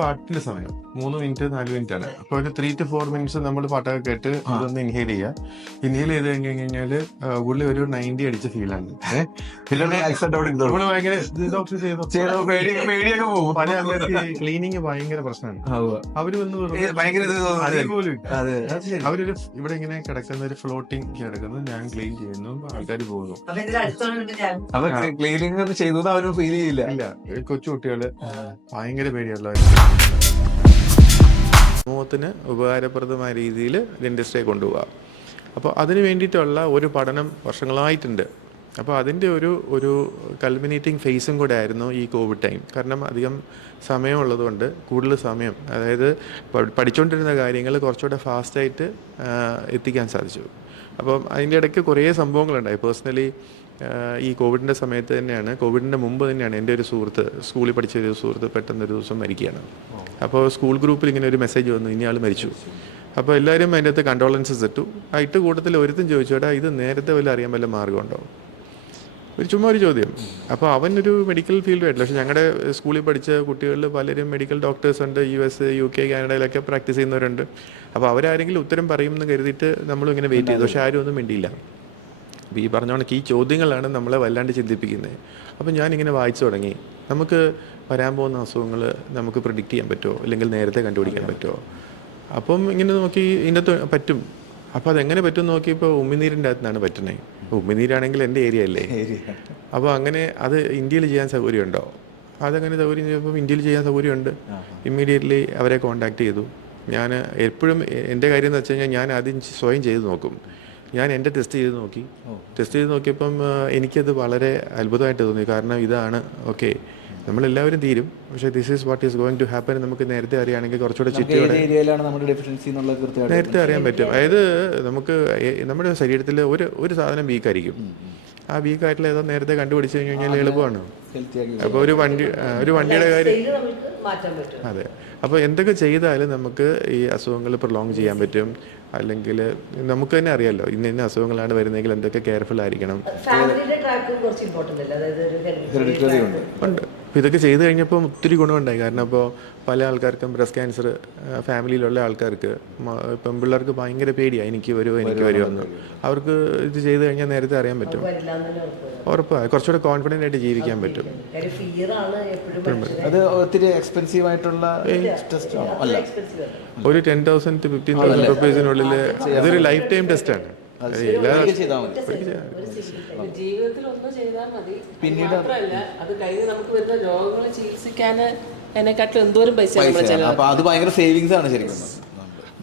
പാട്ടിന്റെ സമയം 3 minute 4 minute ആണ്. അപ്പൊ ഒരു 3 to 4 minutes നമ്മൾ പാട്ടൊക്കെ കേട്ട് ഇതൊന്ന് ഇൻഹേൽ ചെയ്യുക. ഇൻഹേൽ ചെയ്ത് കഴിഞ്ഞ് കഴിഞ്ഞാല് ഉള്ളി ഒരു 90 അടിച്ച ഫീലാണ്. പിന്നെ നമ്മള് ഭയങ്കര പേടിയൊക്കെ പോകും. പല ആൾക്കാർക്ക് ക്ലീനിങ് ഭയങ്കര പ്രശ്നമാണ്. അവര് വന്ന് പോലും അവരൊരു ഇവിടെ ഇങ്ങനെ കിടക്കുന്ന ഒരു ഫ്ലോട്ടിങ് കിടക്കുന്നു, ഞാൻ ക്ലീൻ ചെയ്യുന്നു, ആൾക്കാർ പോകുന്നു. ക്ലീനിങ് ചെയ്തത് അവര് ഫീൽ ചെയ്യില്ല. ഇല്ല, കൊച്ചു കുട്ടികള് ഭയങ്കര പേടിയുള്ള സമൂഹത്തിന് ഉപകാരപ്രദമായ രീതിയിൽ ഇൻഡസ്ട്രിയെ കൊണ്ടുപോകാം. അപ്പോൾ അതിന് വേണ്ടിയിട്ടുള്ള ഒരു പഠനം വർഷങ്ങളായിട്ടുണ്ട്. അപ്പോൾ അതിൻ്റെ ഒരു കൾമിനേറ്റിംഗ് ഫേസും കൂടെ ആയിരുന്നു ഈ കോവിഡ് ടൈം. കാരണം അധികം സമയമുള്ളതുകൊണ്ട് കൂടുതൽ സമയം, അതായത് പഠിച്ചുകൊണ്ടിരുന്ന കാര്യങ്ങൾ കുറച്ചുകൂടെ ഫാസ്റ്റായിട്ട് എത്തിക്കാൻ സാധിച്ചു. അപ്പം അതിൻ്റെ ഇടയ്ക്ക് കുറേ സംഭവങ്ങളുണ്ടായി. പേഴ്സണലി ഈ കോവിഡിൻ്റെ സമയത്ത് തന്നെയാണ്, കോവിഡിൻ്റെ മുമ്പ് തന്നെയാണ് എൻ്റെ ഒരു സുഹൃത്ത്, സ്കൂളിൽ പഠിച്ച ഒരു സുഹൃത്ത് പെട്ടെന്നൊരു ദിവസം മരിക്കുകയാണ്. അപ്പോൾ സ്കൂൾ ഗ്രൂപ്പിൽ ഇങ്ങനെ ഒരു മെസ്സേജ് വന്നു, ഇനിയാൾ മരിച്ചു. അപ്പോൾ എല്ലാവരും അതിൻ്റെ അകത്ത് കണ്ടോളൻസസ് ഇട്ടു. ഇട്ട് കൂട്ടത്തിൽ ഒരുത്തും ചോദിച്ചോടാ, ഇത് നേരത്തെ വല്ല അറിയാൻ വല്ല മാർഗമുണ്ടോ? ചുമ്മാ ഒരു ചോദ്യം. അപ്പോൾ അവനൊരു മെഡിക്കൽ ഫീൽഡായിട്ടില്ല. പക്ഷേ ഞങ്ങളുടെ സ്കൂളിൽ പഠിച്ച കുട്ടികളിൽ പലരും മെഡിക്കൽ ഡോക്ടേഴ്സ് ഉണ്ട്, US, UK, കാനഡയിലൊക്കെ പ്രാക്ടീസ് ചെയ്യുന്നവരുണ്ട്. അപ്പോൾ അവരാരെങ്കിലും ഉത്തരം പറയുമെന്ന് കരുതിയിട്ട് നമ്മളും ഇങ്ങനെ വെയിറ്റ് ചെയ്തു. പക്ഷേ ആരും ഒന്നും മിണ്ടിയില്ല. അപ്പോൾ ഈ പറഞ്ഞ കണക്ക് ഈ ചോദ്യങ്ങളാണ് നമ്മളെ വല്ലാണ്ട് ചിന്തിപ്പിക്കുന്നത്. അപ്പോൾ ഞാനിങ്ങനെ വായിച്ചു തുടങ്ങി, നമുക്ക് വരാൻ പോകുന്ന അസുഖങ്ങൾ നമുക്ക് പ്രിഡിക്റ്റ് ചെയ്യാൻ പറ്റുമോ, അല്ലെങ്കിൽ നേരത്തെ കണ്ടുപിടിക്കാൻ പറ്റുമോ? അപ്പം ഇങ്ങനെ നോക്കി ഇതിൻ്റെ പറ്റും. അപ്പോൾ അതെങ്ങനെ പറ്റും നോക്കിയപ്പോൾ ഉമിനീരിൻ്റെ അകത്തുനിന്നാണ് പറ്റുന്നത്. ഉമിനീരാണെങ്കിൽ എൻ്റെ ഏരിയ അല്ലേ. അപ്പോൾ അങ്ങനെ അത് ഇന്ത്യയിൽ ചെയ്യാൻ സൗകര്യമുണ്ടോ? അതങ്ങനെ സൗകര്യം ചെയ്യുമ്പോൾ ഇന്ത്യയിൽ ചെയ്യാൻ സൗകര്യമുണ്ട്. ഇമ്മീഡിയറ്റ്ലി അവരെ കോൺടാക്ട് ചെയ്തു. ഞാൻ എപ്പോഴും എൻ്റെ കാര്യം എന്ന് വെച്ച് കഴിഞ്ഞാൽ ഞാൻ ആദ്യം സ്വയം ചെയ്ത് നോക്കും. ഞാൻ എൻ്റെ ടെസ്റ്റ് ചെയ്ത് നോക്കിയപ്പം എനിക്കത് വളരെ അത്ഭുതമായിട്ട് തോന്നി. കാരണം ഇതാണ് ഓക്കെ, നമ്മളെല്ലാവരും തീരും, പക്ഷേ this is what is going to happen നമുക്ക് നേരത്തെ അറിയുകയാണെങ്കിൽ കുറച്ചുകൂടെ ചുറ്റിയോടെ നേരത്തെ അറിയാൻ പറ്റും. അതായത് നമുക്ക് നമ്മുടെ ശരീരത്തിൽ ഒരു സാധനം വീക്കായിരിക്കും. ആ വീക്കായിട്ടുള്ള ഏതോ നേരത്തെ കണ്ടുപിടിച്ച് കഴിഞ്ഞാൽ എളുപ്പമാണ്. അപ്പോൾ ഒരു വണ്ടിയുടെ കാര്യം, അതെ. അപ്പോൾ എന്തൊക്കെ ചെയ്താലും നമുക്ക് ഈ അസുഖങ്ങൾ പ്രൊലോങ് ചെയ്യാൻ പറ്റും. അല്ലെങ്കിൽ നമുക്ക് തന്നെ അറിയാമല്ലോ ഇന്ന അസുഖങ്ങളാണ് വരുന്നതെങ്കിൽ എന്തൊക്കെ കെയർഫുൾ ആയിരിക്കണം. ഉണ്ട്. അപ്പോൾ ഇതൊക്കെ ചെയ്ത് കഴിഞ്ഞപ്പോൾ ഒത്തിരി ഗുണമുണ്ടായി. കാരണം അപ്പോൾ പല ആൾക്കാർക്കും ബ്രസ്റ്റ് ക്യാൻസർ ഫാമിലിയിലുള്ള ആൾക്കാർക്ക്, പെൺപിള്ളേർക്ക് ഭയങ്കര പേടിയാണ്, എനിക്ക് വരുമോ എന്ന്. അവർക്ക് ഇത് ചെയ്ത് കഴിഞ്ഞാൽ നേരത്തെ അറിയാൻ പറ്റും. ഉറപ്പാണ്, കുറച്ചുകൂടെ കോൺഫിഡൻ്റ് ആയിട്ട് ജീവിക്കാൻ പറ്റും. അത് ഒത്തിരി എക്സ്പെൻസീവ് ആയിട്ടുള്ള ഒരു 10,000 to 15,000 റുപ്പീസിനുള്ളിൽ അതൊരു ലൈഫ് ടൈം ടെസ്റ്റാണ്. ജീവിതത്തിൽ ഒന്ന് ചെയ്താൽ മതി. പിന്നീട് അത് കഴിഞ്ഞ് നമുക്ക് വരുന്ന രോഗങ്ങൾ ചികിത്സിക്കാൻ അതിനെക്കാട്ടിലും എന്തോരം പൈസ. അത് ഭയങ്കര സേവിങ്സ് ആണ് ശരിക്കും.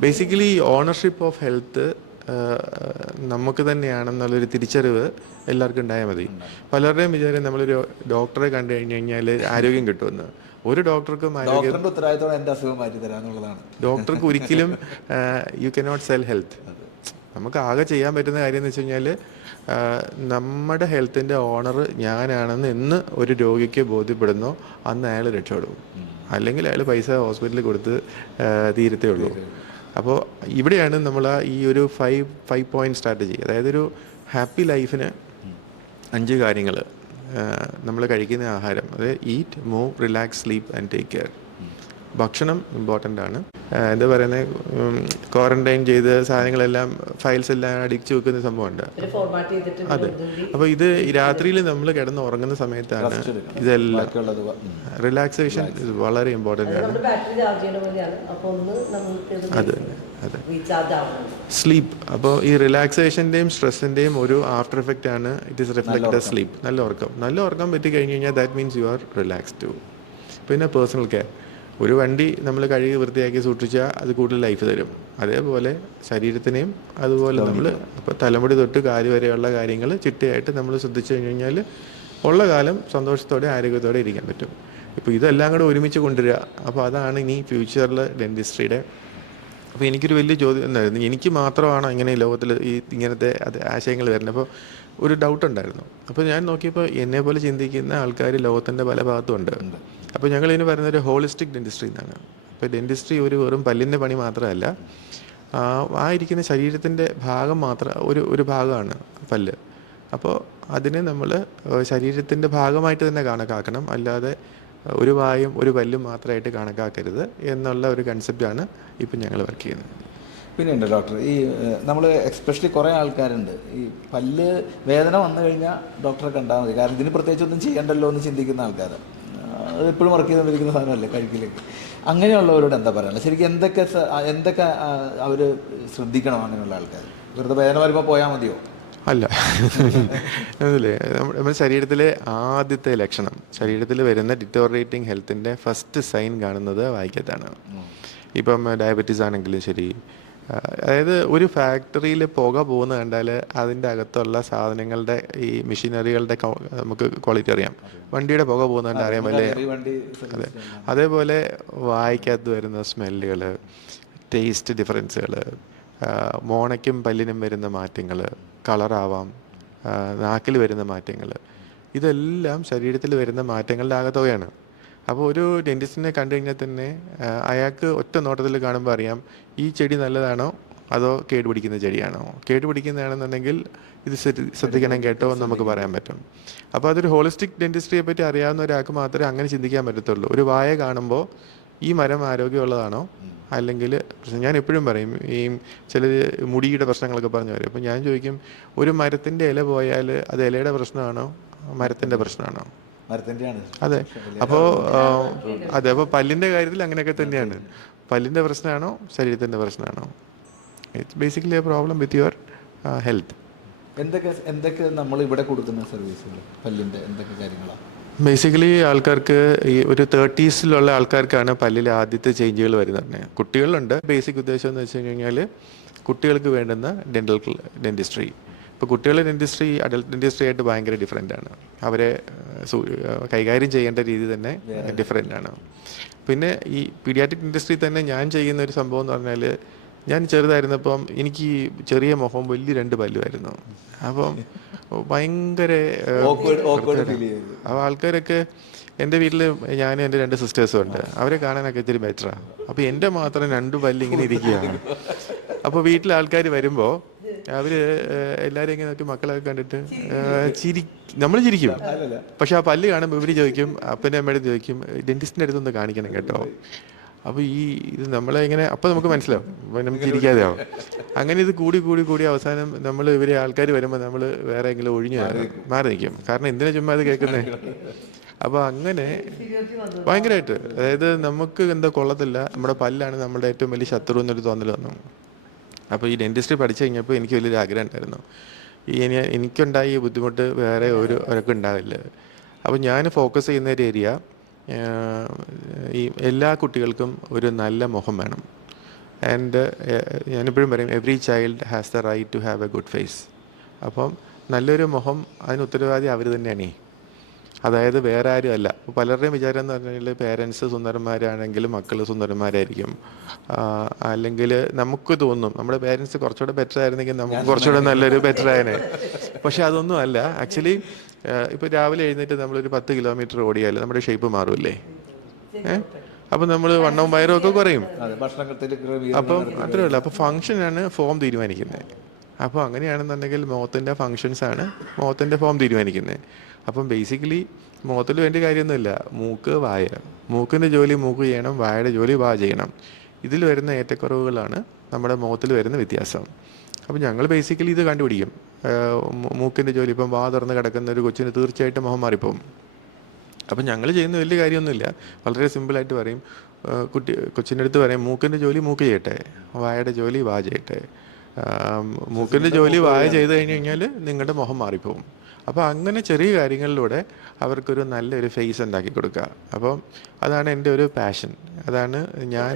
ബേസിക്കലി ഓണർഷിപ്പ് ഓഫ് ഹെൽത്ത് നമുക്ക് തന്നെയാണെന്നുള്ളൊരു തിരിച്ചറിവ് എല്ലാവർക്കും ഉണ്ടായാൽ മതി. പലരുടെയും വിചാരം നമ്മളൊരു ഡോക്ടറെ കണ്ടു കഴിഞ്ഞ് കഴിഞ്ഞാൽ ആരോഗ്യം കിട്ടുമെന്ന്. ഒരു ഡോക്ടർക്കും ഡോക്ടർക്ക് ഒരിക്കലും യു കനോട്ട് സെൽ ഹെൽത്ത്. നമുക്ക് ആകെ ചെയ്യാൻ പറ്റുന്ന കാര്യം എന്ന് വെച്ച് കഴിഞ്ഞാൽ നമ്മുടെ ഹെൽത്തിൻ്റെ ഓണർ ഞാനാണെന്ന് എന്ന് ഒരു രോഗിക്ക് ബോധ്യപ്പെടുന്നോ അന്ന് അയാൾ രക്ഷപ്പെടും. അല്ലെങ്കിൽ അയാൾ പൈസ ഹോസ്പിറ്റലിൽ കൊടുത്ത് തീരത്തേ ഉള്ളൂ. അപ്പോൾ ഇവിടെയാണ് നമ്മൾ ഈ ഒരു 5 point സ്ട്രാറ്റജി, അതായത് ഒരു ഹാപ്പി ലൈഫിന് 5 കാര്യങ്ങൾ. നമ്മൾ കഴിക്കുന്ന ആഹാരം, അതായത് eat, move, relax, sleep and take care. ഭക്ഷണം ഇമ്പോർട്ടൻ്റ് ആണ്. എന്താ പറയുന്നത്, ക്വാറന്റൈൻ ചെയ്ത് സാധനങ്ങളെല്ലാം ഫയൽസ് എല്ലാം അടിച്ചു വെക്കുന്ന സംഭവമുണ്ട്. അതെ. അപ്പോൾ ഇത് രാത്രിയിൽ നമ്മൾ കിടന്ന് ഉറങ്ങുന്ന സമയത്താണ് ഇതെല്ലാം. റിലാക്സേഷൻ വളരെ ഇമ്പോർട്ടൻ്റ് ആണ്. അതെ. സ്ലീപ്പ്. അപ്പോൾ ഈ റിലാക്സേഷൻ്റെയും സ്ട്രെസ്സിൻ്റെയും ഒരു ആഫ്റ്റർ എഫക്റ്റ് ആണ് ഇറ്റ് ഈസ് റിഫ്ലക്റ്റഡ് സ്ലീപ്പ്. നല്ല ഉറക്കം പറ്റിക്കഴിഞ്ഞ് കഴിഞ്ഞാൽ that means you are relaxed too. പിന്നെ പേഴ്സണൽ കെയർ. ഒരു വണ്ടി നമ്മൾ കഴുകി വൃത്തിയാക്കി സൂക്ഷിച്ചാൽ അത് കൂടുതൽ ലൈഫ് തരും. അതേപോലെ ശരീരത്തിനെയും അതുപോലെ നമ്മൾ അപ്പോൾ തലമുടി തൊട്ട് കാല് വരെയുള്ള കാര്യങ്ങൾ ചിട്ടയായിട്ട് നമ്മൾ ശ്രദ്ധിച്ചു കഴിഞ്ഞ് കഴിഞ്ഞാൽ ഉള്ള കാലം സന്തോഷത്തോടെ ആരോഗ്യത്തോടെ ഇരിക്കാൻ പറ്റും. ഇപ്പോൾ ഇതെല്ലാം കൂടെ ഒരുമിച്ച് കൊണ്ടുവരിക. അപ്പോൾ അതാണ് ഇനി ഫ്യൂച്ചറിൽ ഡെൻറ്റിസ്ട്രിയുടെ. അപ്പോൾ എനിക്കൊരു വലിയ ചോദ്യം എന്തായിരുന്നു, എനിക്ക് മാത്രമാണോ ഇങ്ങനെ ലോകത്തിൽ ഈ ഇങ്ങനത്തെ ആശയങ്ങൾ വരുന്നത്? അപ്പോൾ ഒരു ഡൗട്ട് ഉണ്ടായിരുന്നു. അപ്പോൾ ഞാൻ നോക്കിയപ്പോൾ എന്നെപ്പോലെ ചിന്തിക്കുന്ന ആൾക്കാർ ലോകത്തിൻ്റെ പല ഭാഗത്തും ഉണ്ട്. അപ്പോൾ ഞങ്ങളിതിന് പറയുന്നൊരു ഹോളിസ്റ്റിക് ഡെൻറ്റിസ്ട്രി എന്നാണ്. അപ്പോൾ ഡെൻറ്റിസ്ട്രി വെറും പല്ലിൻ്റെ പണി മാത്രമല്ല, ഇരിക്കുന്ന ശരീരത്തിൻ്റെ ഭാഗം മാത്രം ഒരു ഭാഗമാണ് പല്ല്. അപ്പോൾ അതിനെ നമ്മൾ ശരീരത്തിൻ്റെ ഭാഗമായിട്ട് തന്നെ കണക്കാക്കണം. അല്ലാതെ ഒരു വായും ഒരു പല്ലും മാത്രമായിട്ട് കണക്കാക്കരുത് എന്നുള്ള ഒരു കൺസെപ്റ്റാണ് ഇപ്പം ഞങ്ങൾ വർക്ക് ചെയ്യുന്നത്. പിന്നെ ഉണ്ട് ഡോക്ടർ, ഈ നമ്മൾ എക്സ്പെഷ്യലി കുറേ ആൾക്കാരുണ്ട് ഈ പല്ല് വേദന വന്നു കഴിഞ്ഞാൽ ഡോക്ടറെ കണ്ടാൽ മതി, കാരണം ഇതിന് പ്രത്യേകിച്ച് ഒന്നും ചെയ്യണ്ടല്ലോ എന്ന് ചിന്തിക്കുന്ന ആൾക്കാർ. അത് എപ്പോഴും വർക്ക് ചെയ്തുകൊണ്ടിരിക്കുന്ന സാധനമല്ലേ കഴിക്കിലേക്ക്. അങ്ങനെയുള്ളവരോട് എന്താ പറയുക, ശരിക്കും എന്തൊക്കെ അവർ ശ്രദ്ധിക്കണം അങ്ങനെയുള്ള ആൾക്കാർ? വെറുതെ വേദന വരുമ്പോൾ പോയാൽ മതിയോ? അല്ല, അതല്ലേ നമ്മുടെ ശരീരത്തിലെ ആദ്യത്തെ ലക്ഷണം, ശരീരത്തിൽ വരുന്ന ഡിറ്റോറിയേറ്റിംഗ് ഹെൽത്തിൻ്റെ ഫസ്റ്റ് സൈൻ കാണുന്നത് വായിക്കത്താണ്. ഇപ്പം ഡയബറ്റീസ് ആണെങ്കിലും ശരി, അതായത് ഒരു ഫാക്ടറിയിൽ പുക പോകുന്ന കണ്ടാൽ അതിൻ്റെ അകത്തുള്ള സാധനങ്ങളുടെ ഈ മെഷീനറികളുടെ നമുക്ക് ക്വാളിറ്റി അറിയാം. വണ്ടിയുടെ പുക പോകുന്ന കണ്ടാൽ അറിയാൻ പറ്റില്ലേ? അതെ. അതേപോലെ വായിക്കകത്ത് വരുന്ന സ്മെല്ലുകൾ, ടേസ്റ്റ് ഡിഫറൻസുകൾ, മോണയ്ക്കും പല്ലിനും വരുന്ന മാറ്റങ്ങൾ, കളറാവാം, നാക്കിൽ വരുന്ന മാറ്റങ്ങൾ, ഇതെല്ലാം ശരീരത്തിൽ വരുന്ന മാറ്റങ്ങളുടെ ആകത്തുകയാണ്. അപ്പോൾ ഒരു ഡെൻറ്റിസ്റ്റിനെ കണ്ടു കഴിഞ്ഞാൽ തന്നെ അയാൾക്ക് ഒറ്റ നോട്ടത്തിൽ കാണുമ്പോൾ അറിയാം ഈ ചെടി നല്ലതാണോ അതോ കേടുപിടിക്കുന്ന ചെടിയാണോ. കേടുപിടിക്കുന്നതാണെന്നുണ്ടെങ്കിൽ ഇത് ശ്രദ്ധിക്കണം കേട്ടോ എന്ന് നമുക്ക് പറയാൻ പറ്റും. അപ്പോൾ അതൊരു ഹോളിസ്റ്റിക് ഡെൻറ്റിസ്ട്രിയെ പറ്റി അറിയാവുന്ന ഒരാൾക്ക് മാത്രമേ അങ്ങനെ ചിന്തിക്കാൻ പറ്റത്തുള്ളൂ. ഒരു വായ കാണുമ്പോൾ ഈ മരം ആരോഗ്യമുള്ളതാണോ, അല്ലെങ്കിൽ ഞാൻ എപ്പോഴും പറയും, ഈ ചില മുടിയുടെ പ്രശ്നങ്ങളൊക്കെ പറഞ്ഞു വരും. അപ്പോൾ ഞാൻ ചോദിക്കും, ഒരു മരത്തിൻ്റെ ഇല പോയാൽ അത് ഇലയുടെ പ്രശ്നമാണോ മരത്തിൻ്റെ പ്രശ്നമാണോ? അതെ. അപ്പോൾ അതെ, അപ്പോൾ പല്ലിൻ്റെ കാര്യത്തിൽ അങ്ങനെയൊക്കെ തന്നെയാണ്. പല്ലിൻ്റെ പ്രശ്നമാണോ ശരീരത്തിൻ്റെ പ്രശ്നമാണോ? It's basically A problem with your health. എന്തൊക്കെ നമ്മൾ ഇവിടെ കൊടുക്കുന്ന സർവീസുകൾ പല്ലിൻ്റെ എന്തൊക്കെ കാര്യങ്ങളാണ്? ബേസിക്കലി ആൾക്കാർക്ക് ഈ ഒരു 30s ആൾക്കാർക്കാണ് പല്ലിൽ ആദ്യത്തെ ചേഞ്ചുകൾ വരുന്നത്. കുട്ടികളുണ്ട്. ബേസിക് ഉദ്ദേശം എന്ന് വെച്ച് കഴിഞ്ഞാൽ കുട്ടികൾക്ക് വേണ്ടുന്ന ഡെൻറ്റിസ്ട്രി. ഇപ്പോൾ കുട്ടികളുടെ ഡെൻറ്റിസ്ട്രി അഡൽട്ട് ഡെൻറ്റിസ്ട്രി ആയിട്ട് ഭയങ്കര ഡിഫറെൻ്റ് ആണ്. അവരെ കൈകാര്യം ചെയ്യേണ്ട രീതി തന്നെ ഡിഫറെൻ്റ് ആണ്. പിന്നെ ഈ പീഡിയാട്രിക് ഡെൻറ്റിസ്ട്രി തന്നെ ഞാൻ ചെയ്യുന്ന ഒരു സംഭവം എന്ന് പറഞ്ഞാൽ, ഞാൻ ചെറുതായിരുന്നപ്പം എനിക്ക് ചെറിയ മുഖം വലിയ 2 പല്ലുമായിരുന്നു. അപ്പം ഭയങ്കര അപ്പോൾ ആൾക്കാരൊക്കെ എൻ്റെ വീട്ടിൽ ഞാനും എൻ്റെ 2 സിസ്റ്റേഴ്സും ഉണ്ട്. അവരെ കാണാനൊക്കെ ഇത്തിരി ബെറ്ററാണ്. അപ്പോൾ എൻ്റെ മാത്രം 2 പല്ല് ഇങ്ങനെ ഇരിക്കുകയാണ്. അപ്പോൾ വീട്ടിലെ ആൾക്കാർ വരുമ്പോൾ അവർ എല്ലാവരും ഇങ്ങനെ നോക്കി മക്കളൊക്കെ കണ്ടിട്ട് നമ്മൾ ചിരിക്കും. പക്ഷെ ആ പല്ല് കാണുമ്പോൾ ഇവർ ചോദിക്കും, അപ്പൻ്റെ അമ്മയുടെ ചോദിക്കും, ഡെൻറ്റിസ്റ്റിൻ്റെ അടുത്തൊന്ന് കാണിക്കണം കേട്ടോ. അപ്പോൾ ഇത് നമ്മളെ ഇങ്ങനെ അപ്പോൾ നമുക്ക് മനസ്സിലാവും, നമുക്ക് ചിരിക്കാതെ ആവും. അങ്ങനെ ഇത് കൂടി അവസാനം നമ്മൾ ഇവരെ ആൾക്കാർ വരുമ്പോൾ നമ്മൾ വേറെ എങ്കിലും ഒഴിഞ്ഞു മാറി നിൽക്കും. കാരണം എന്തിനാ ചുമ്മാ അത് കേൾക്കുന്നേ. അപ്പോൾ അങ്ങനെ ഭയങ്കരമായിട്ട്, അതായത് നമുക്ക് എന്താ കൊള്ളത്തില്ല, നമ്മുടെ പല്ലാണ് നമ്മുടെ ഏറ്റവും വലിയ ശത്രു എന്നൊരു തോന്നൽ വന്നു. അപ്പോൾ ഈ ഡെൻറ്റിസ്ട്രി പഠിച്ചു കഴിഞ്ഞപ്പോൾ എനിക്ക് വലിയൊരു ആഗ്രഹം ഉണ്ടായിരുന്നു, എനിക്കുണ്ടായ ഈ ബുദ്ധിമുട്ട് വേറെ ഒരൊക്കെ ഉണ്ടാവില്ല. അപ്പോൾ ഞാൻ ഫോക്കസ് ചെയ്യുന്ന ഒരു ഏരിയ, ഈ എല്ലാ കുട്ടികൾക്കും ഒരു നല്ല മുഖം വേണം. ആൻഡ് ഞാനെപ്പോഴും പറയും, every child has the right to have a good face. അപ്പം നല്ലൊരു മുഖം അതിന് ഉത്തരവാദി അവർ തന്നെയാണ്. അതായത് വേറെ ആരും അല്ല. ഇപ്പോൾ പലരുടെയും വിചാരം എന്ന് പറഞ്ഞാൽ പേരൻസ് സുന്ദരന്മാരാണെങ്കിൽ മക്കൾ സുന്ദരന്മാരായിരിക്കും. അല്ലെങ്കിൽ നമുക്ക് തോന്നും നമ്മുടെ പേരൻസ് കുറച്ചുകൂടെ ബെറ്റർ ആയിരുന്നെങ്കിൽ നമുക്ക് കുറച്ചുകൂടെ നല്ലൊരു ബെറ്റർ ആയനെ. പക്ഷെ അതൊന്നും അല്ല. ആക്ച്വലി ഇപ്പോൾ രാവിലെ എഴുന്നേറ്റ് നമ്മളൊരു 10 കിലോമീറ്റർ ഓടിയാൽ നമ്മുടെ ഷേപ്പ് മാറുമല്ലേ? അപ്പം നമ്മൾ വണ്ണവും വയറും ഒക്കെ കുറയും. അപ്പം അത്രേ ഉള്ളൂ. അപ്പോൾ ഫങ്ഷനാണ് ഫോം തീരുമാനിക്കുന്നത്. അപ്പോൾ അങ്ങനെയാണെന്നുണ്ടെങ്കിൽ മുഖത്തിൻ്റെ ഫങ്ഷൻസാണ് മുഖത്തിൻ്റെ ഫോം തീരുമാനിക്കുന്നത്. അപ്പം ബേസിക്കലി മുഖത്തിൽ വേണ്ട കാര്യമൊന്നുമില്ല. മൂക്ക്, വായ. മൂക്കിൻ്റെ ജോലി മൂക്ക് ചെയ്യണം, വായയുടെ ജോലി വാ ചെയ്യണം. ഇതിൽ വരുന്ന ഏറ്റക്കുറവുകളാണ് നമ്മുടെ മുഖത്തിൽ വരുന്ന വ്യത്യാസം. അപ്പം ഞങ്ങൾ ബേസിക്കലി ഇത് കണ്ടുപിടിക്കും. മൂക്കിൻ്റെ ജോലി, ഇപ്പം വാ തുറന്ന് കിടക്കുന്ന ഒരു കൊച്ചിന് തീർച്ചയായിട്ടും മുഖം മാറിപ്പോവും. അപ്പം ഞങ്ങൾ ചെയ്യുന്ന വലിയ കാര്യമൊന്നുമില്ല. വളരെ സിമ്പിളായിട്ട് പറയും, കൊച്ചിൻ്റെ അടുത്ത് പറയും, മൂക്കിൻ്റെ ജോലി മൂക്ക് ചെയ്യട്ടെ, വായയുടെ ജോലി വാ ചെയ്യട്ടെ. മൂക്കിൻ്റെ ജോലി വായ ചെയ്ത് കഴിഞ്ഞ് കഴിഞ്ഞാൽ നിങ്ങളുടെ മുഖം മാറിപ്പോവും. അപ്പോൾ അങ്ങനെ ചെറിയ കാര്യങ്ങളിലൂടെ അവർക്കൊരു നല്ലൊരു ഫേസ് ഉണ്ടാക്കി കൊടുക്കുക. അപ്പം അതാണ് എൻ്റെ ഒരു പാഷൻ. അതാണ് ഞാൻ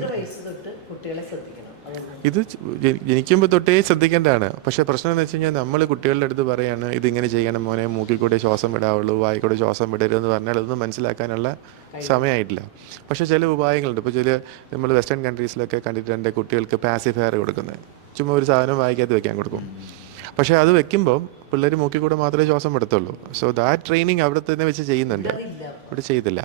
ഇത് ജനിക്കുമ്പോൾ തൊട്ടേ ശ്രദ്ധിക്കേണ്ടതാണ്. പക്ഷേ പ്രശ്നം എന്ന് വെച്ച് കഴിഞ്ഞാൽ നമ്മൾ കുട്ടികളുടെ അടുത്ത് പറയാണ്, ഇതിങ്ങനെ ചെയ്യണം മോനെ, മൂക്കിൽ കൂടെ ശ്വാസം വിടാവുള്ളൂ, വായിൽ കൂടെ ശ്വാസം വിടരുതെന്ന് പറഞ്ഞാൽ അതൊന്നും മനസ്സിലാക്കാനുള്ള സമയമായിട്ടില്ല. പക്ഷേ ചില ഉപായങ്ങളുണ്ട്. ഇപ്പോൾ ചില നമ്മൾ വെസ്റ്റേൺ കൺട്രീസിലൊക്കെ കണ്ടിട്ടുണ്ട് കുട്ടികൾക്ക് പാസിഫയർ കൊടുക്കുന്നത്. ചുമ്മാ ഒരു സാധനം വായിക്കാതെ വെക്കാൻ കൊടുക്കും. പക്ഷേ അത് വെക്കുമ്പോൾ പിള്ളേർ മൂക്കിൽ കൂടെ മാത്രമേ ശ്വാസം വിടത്തുള്ളൂ. സോ ദാറ്റ് ട്രെയിനിങ് അവിടെ തന്നെ വെച്ച് ചെയ്യുന്നുണ്ട്, ഇവിടെ ചെയ്തില്ല.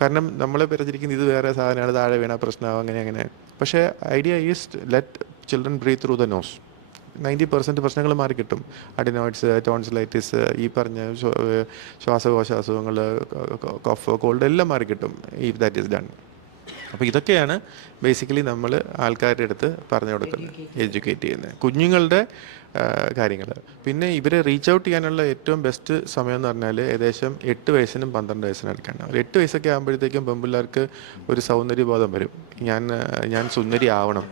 കാരണം നമ്മളെ പരിചരിക്കുന്നത് ഇത് വേറെ സാധനമാണ്, താഴെ വീണ പ്രശ്നമാവും, അങ്ങനെ. പക്ഷേ idea is let children breathe through the nose. 90% പ്രശ്നങ്ങൾ മാറിക്കിട്ടും. അഡിനോയിഡ്സ്, ടോൺസിലൈറ്റിസ്, ഈ പറഞ്ഞ ശ്വാസകോശ അസുഖങ്ങൾ, കഫ്, കോൾഡ് എല്ലാം മാറിക്കിട്ടും ഇഫ് ദാറ്റ് ഈസ് ഡൺ. അപ്പോൾ ഇതൊക്കെയാണ് ബേസിക്കലി നമ്മൾ ആൾക്കാരുടെ അടുത്ത് പറഞ്ഞു കൊടുക്കുന്നത്, എഡ്യൂക്കേറ്റ് ചെയ്യുന്നത്, കുഞ്ഞുങ്ങളുടെ കാര്യങ്ങൾ. പിന്നെ ഇവരെ റീച്ച് ഔട്ട് ചെയ്യാനുള്ള ഏറ്റവും ബെസ്റ്റ് സമയം എന്ന് പറഞ്ഞാൽ ഏകദേശം 8 വയസ്സിനും 12 വയസ്സിനും എടുക്കണം. ഒരു 8 വയസ്സൊക്കെ ആകുമ്പോഴത്തേക്കും പെൺപിള്ളേർക്ക് ഒരു സൗന്ദര്യബോധം വരും, ഞാൻ സുന്ദരി ആവണം.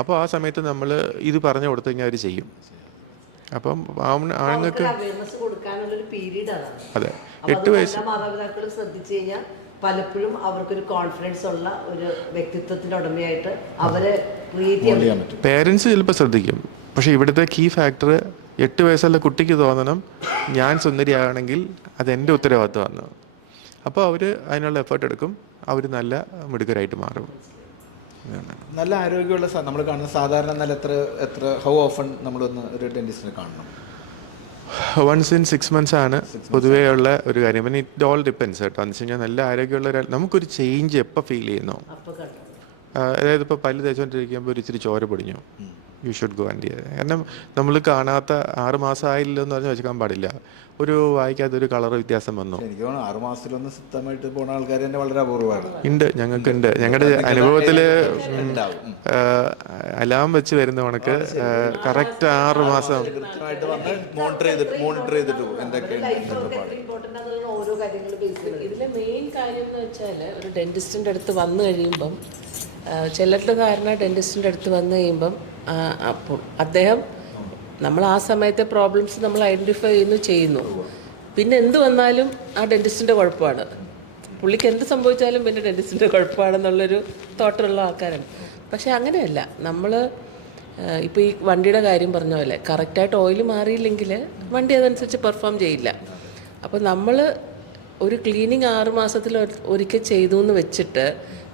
അപ്പോൾ ആ സമയത്ത് നമ്മൾ ഇത് പറഞ്ഞു കൊടുത്തു കഴിഞ്ഞാൽ അവർ ചെയ്യും. അപ്പം ആണുങ്ങൾക്ക് അതെ 8 വയസ്സ് മാതാപിതാക്കൾ ശ്രദ്ധിച്ചു കഴിഞ്ഞാൽ പലപ്പോഴും അവർക്കൊരു കോൺഫിഡൻസ് ഉള്ള ഒരു വ്യക്തിത്വത്തിന്റെ ഉടമയായിട്ട് അവരെ ക്രിയേറ്റ് ചെയ്യാൻ പറ്റും. പേരൻസ് ചിലപ്പോൾ ശ്രദ്ധിക്കും, പക്ഷേ ഇവിടുത്തെ കീ ഫാക്ടർ 8 വയസ്സുള്ള കുട്ടിക്ക് തോന്നണം ഞാൻ സുന്ദരിയാണെങ്കിൽ അതെൻ്റെ ഉത്തരവാദിത്തമാണ്. അപ്പോൾ അവർ അതിനുള്ള എഫേർട്ട് എടുക്കും, അവർ നല്ല മിടുക്കരായിട്ട് മാറും. നല്ല ആരോഗ്യമുള്ള നമ്മൾ കാണുന്ന സാധാരണ നല്ല എത്ര ഹൗ ഓഫൺ നമ്മളൊന്ന് ഒരു ഡെന്റിസ്റ്റിനെ കാണണം? വൺസ് ഇൻ 6 months ആണ് പൊതുവേ ഉള്ള ഒരു കാര്യം. പിന്നെ ഇറ്റ് ഓൾ ഡിപ്പെൻസ് കേട്ടോ. എന്ന് വെച്ച് കഴിഞ്ഞാൽ നല്ല ആരോഗ്യമുള്ള ഒരാൾ നമുക്കൊരു ചേഞ്ച് എപ്പോൾ ഫീൽ ചെയ്യുന്നു, അതായത് ഇപ്പോൾ പല്ല് തേച്ചുകൊണ്ടിരിക്കുമ്പോൾ ഒരു ഇച്ചിരി ചോര പൊടിഞ്ഞു, യു ഷുഡ് ഗോ ആൻഡ് ചെയ്ത്. കാരണം നമ്മൾ കാണാത്ത 6 മാസം ആയില്ലോ എന്ന് പറഞ്ഞാൽ വെച്ചാൽ പാടില്ല, ഒരു വായിക്കാത്തൊരു കളർ വ്യത്യാസം വന്നു. എനിക്ക് തോന്നുന്നു 6 മാസത്തിലൊന്ന് സുത്തമായിട്ട് പോകുന്ന ആൾക്കാർ തന്നെ വളരെ അപൂർവമാണ്. ഉണ്ട്, ഞങ്ങൾക്കുണ്ട്. ഞങ്ങളുടെ അനുഭവത്തിൽ അലാം വെച്ച് വരുന്ന കണക്ക് കറക്റ്റ് 6 മാസം കൃത്യമായിട്ട് വന്ന് മോണിറ്റർ ചെയ്തിട്ട് ഇതിലെ മെയിൻ കാര്യം എന്ന് വെച്ചാൽ ഒരു ഡെന്റിസ്റ്റിൻ്റെ അടുത്ത് വന്നു കഴിയുമ്പം ചിലരുടെ ധാരണ ഡെന്റിസ്റ്റിൻ്റെ അടുത്ത് വന്നു കഴിയുമ്പം അപ്പോൾ അദ്ദേഹം നമ്മൾ ആ സമയത്തെ പ്രോബ്ലംസ് നമ്മൾ ഐഡൻറ്റിഫൈ ചെയ്യുന്നു. പിന്നെ എന്ത് വന്നാലും ആ ഡെന്റിസ്റ്റിൻ്റെ കുഴപ്പമാണ്, പുള്ളിക്ക് എന്ത് സംഭവിച്ചാലും പിന്നെ ഡെന്റിസ്റ്റിൻ്റെ കുഴപ്പമാണെന്നുള്ളൊരു തോട്ടുള്ള ആൾക്കാരാണ്. പക്ഷേ അങ്ങനെയല്ല. നമ്മൾ ഇപ്പോൾ ഈ വണ്ടിയുടെ കാര്യം പറഞ്ഞ പോലെ കറക്റ്റായിട്ട് ഓയിൽ മാറിയില്ലെങ്കിൽ വണ്ടി അതനുസരിച്ച് പെർഫോം ചെയ്യില്ല. അപ്പോൾ നമ്മൾ ഒരു ക്ലീനിങ് 6 മാസത്തിൽ ഒരിക്കൽ ചെയ്തു എന്ന് വെച്ചിട്ട്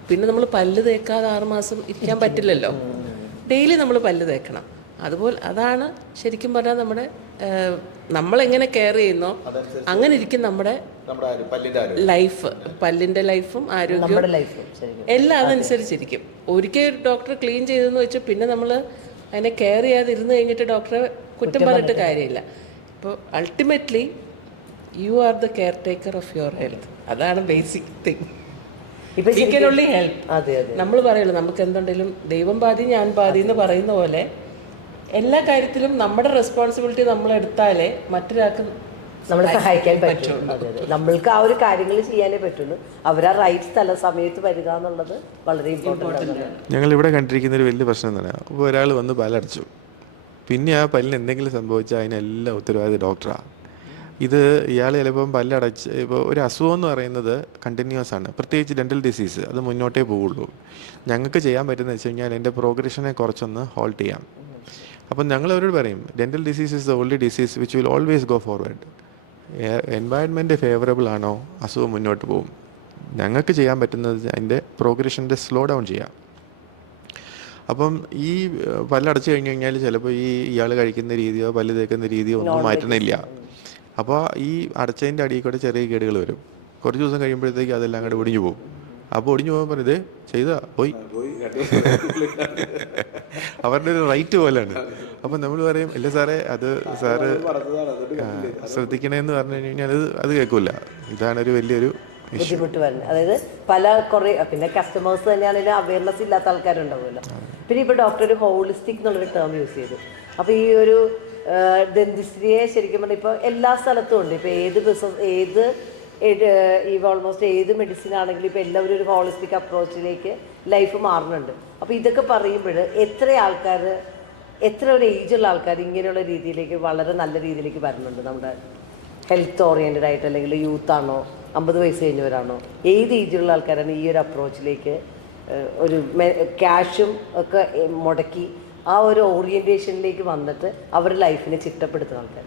പിന്നെ നമ്മൾ പല്ല് തേക്കാതെ 6 മാസം ഇരിക്കാൻ പറ്റില്ലല്ലോ. ഡെയിലി നമ്മൾ പല്ല് തേക്കണം. അതുപോലെ അതാണ് ശരിക്കും പറഞ്ഞാൽ നമ്മളെങ്ങനെ കെയർ ചെയ്യുന്നോ അങ്ങനെ ഇരിക്കും നമ്മുടെ ലൈഫ്, പല്ലിൻ്റെ ലൈഫും ആരോഗ്യവും എല്ലാം അതനുസരിച്ചിരിക്കും. ഒരിക്കൽ ഡോക്ടർ ക്ലീൻ ചെയ്തെന്ന് വെച്ചാൽ പിന്നെ നമ്മൾ അതിനെ കെയർ ചെയ്യാതിരുന്ന് കഴിഞ്ഞിട്ട് ഡോക്ടറെ കുറ്റം പറഞ്ഞിട്ട് കാര്യമില്ല. ഇപ്പോൾ ultimately you are the care taker of your health. അതാണ് ബേസിക് തിങ്. നമ്മൾ പറയുള്ളൂ നമുക്ക് എന്തുണ്ടെങ്കിലും ദൈവം പാതി ഞാൻ പാതി എന്ന് പറയുന്ന പോലെ എല്ലാ കാര്യത്തിലും നമ്മുടെ റെസ്പോൺസിബിലിറ്റി നമ്മൾ എടുത്താലേ മറ്റൊരാൾക്ക് നമ്മളെ സഹായിക്കാൻ പറ്റുള്ളൂ. നമ്മൾക്ക് ആ ഒരു കാര്യങ്ങൾ ചെയ്യാനേ പറ്റുള്ളൂ. അവരാ റൈറ്റ് സ്ഥല സമയത്ത് വരിക എന്നുള്ളത് വളരെ ഇമ്പോർട്ടൻ്റ് ആണ്. ഞങ്ങൾ ഇവിടെ കണ്ടിരിക്കുന്ന ഒരു വലിയ പ്രശ്നം എന്താണ്, ഇപ്പോൾ ഒരാൾ വന്ന് പല്ലടച്ചു, പിന്നെ ആ പല്ലിന് എന്തെങ്കിലും സംഭവിച്ചാൽ അതിനെല്ലാം ഉത്തരവാദി ഡോക്ടറാണ്. ഇത് ഇയാൾ ചിലപ്പം പല്ലടച്ച് ഇപ്പോൾ ഒരു അസുഖം എന്ന് പറയുന്നത് കണ്ടിന്യൂസ് ആണ്, പ്രത്യേകിച്ച് ഡെൻ്റൽ ഡിസീസ്, അത് മുന്നോട്ടേ പോവുള്ളൂ. ഞങ്ങൾക്ക് ചെയ്യാൻ പറ്റുന്നത് വെച്ച് കഴിഞ്ഞാൽ എൻ്റെ പ്രോഗ്രഷനെ കുറച്ചൊന്ന് ഹോൾട്ട് ചെയ്യാം. അപ്പം ഞങ്ങൾ അവരോട് പറയും dental disease is the only disease which will always go forward. Environment favourable ആണോ അസുഖം മുന്നോട്ട് പോകും. ഞങ്ങൾക്ക് ചെയ്യാൻ പറ്റുന്നത് അതിൻ്റെ പ്രോഗ്രഷൻ്റെ സ്ലോ ഡൗൺ ചെയ്യാം. അപ്പം ഈ പല്ലടച്ചു കഴിഞ്ഞ് കഴിഞ്ഞാൽ ചിലപ്പോൾ ഇയാൾ കഴിക്കുന്ന രീതിയോ പല്ല് തേക്കുന്ന രീതിയോ ഒന്നും മാറ്റണില്ല. അപ്പോൾ ഈ അടച്ചതിൻ്റെ അടിയിൽ കൂടെ ചെറിയ കേടുകൾ വരും. കുറച്ച് ദിവസം കഴിയുമ്പോഴത്തേക്ക് അതെല്ലാം അങ്ങോട്ട് ഒടിഞ്ഞു പോകും. അപ്പോൾ ഒടിഞ്ഞു പോകുമ്പോൾ ഇത് ചെയ്താ പോയി അവരുടെ ഒരു റൈറ്റ് പോലെയാണ്. അപ്പം നമ്മൾ പറയും ഇല്ല സാറേ അത് സാറ് ശ്രദ്ധിക്കണേന്ന് പറഞ്ഞു കഴിഞ്ഞാൽ അത് കേൾക്കില്ല. ഇതാണ് ഒരു വലിയൊരു ബുദ്ധിമുട്ട് വരുന്നത്. അതായത് കുറേ പിന്നെ കസ്റ്റമേഴ്സ് തന്നെയാണെങ്കിലും അവയർനെസ് ഇല്ലാത്ത ആൾക്കാരുണ്ടാവുമല്ലോ. പിന്നെ ഇപ്പോൾ ഡോക്ടർ ഒരു ഹോളിസ്റ്റിക് എന്നുള്ളൊരു ടേം യൂസ് ചെയ്തു. അപ്പോൾ ഈ ഒരു ഡെന്റിസ്റ്റിയെ ശരിക്കും പറഞ്ഞാൽ ഇപ്പോൾ എല്ലാ സ്ഥലത്തും ഉണ്ട്. ഇപ്പോൾ ഏത് ബിസിനസ് ഈ ഓൾമോസ്റ്റ് ഏത് മെഡിസിൻ ആണെങ്കിലും ഇപ്പോൾ എല്ലാവരും ഒരു ഹോളിസ്റ്റിക് അപ്രോച്ചിലേക്ക് ലൈഫ് മാറുന്നുണ്ട്. അപ്പോൾ ഇതൊക്കെ പറയുമ്പോൾ എത്ര ഒരു ഏജുള്ള ആൾക്കാർ ഇങ്ങനെയുള്ള രീതിയിലേക്ക് വളരെ നല്ല രീതിയിലേക്ക് വരുന്നുണ്ട്. നമ്മുടെ ഹെൽത്ത് ഓറിയൻറ്റഡ് ആയിട്ട്, അല്ലെങ്കിൽ യൂത്താണോ 50 വയസ്സ് കഴിഞ്ഞവരാണോ ഏത് ഏജിലുള്ള ആൾക്കാരാണ് ഈ ഒരു അപ്രോച്ചിലേക്ക് ഒരു ക്യാഷും ഒക്കെ മുടക്കി ആ ഒരു ഓറിയൻറ്റേഷനിലേക്ക് വന്നിട്ട് അവരുടെ ലൈഫിനെ ചിട്ടപ്പെടുത്തുന്ന ആൾക്കാർ?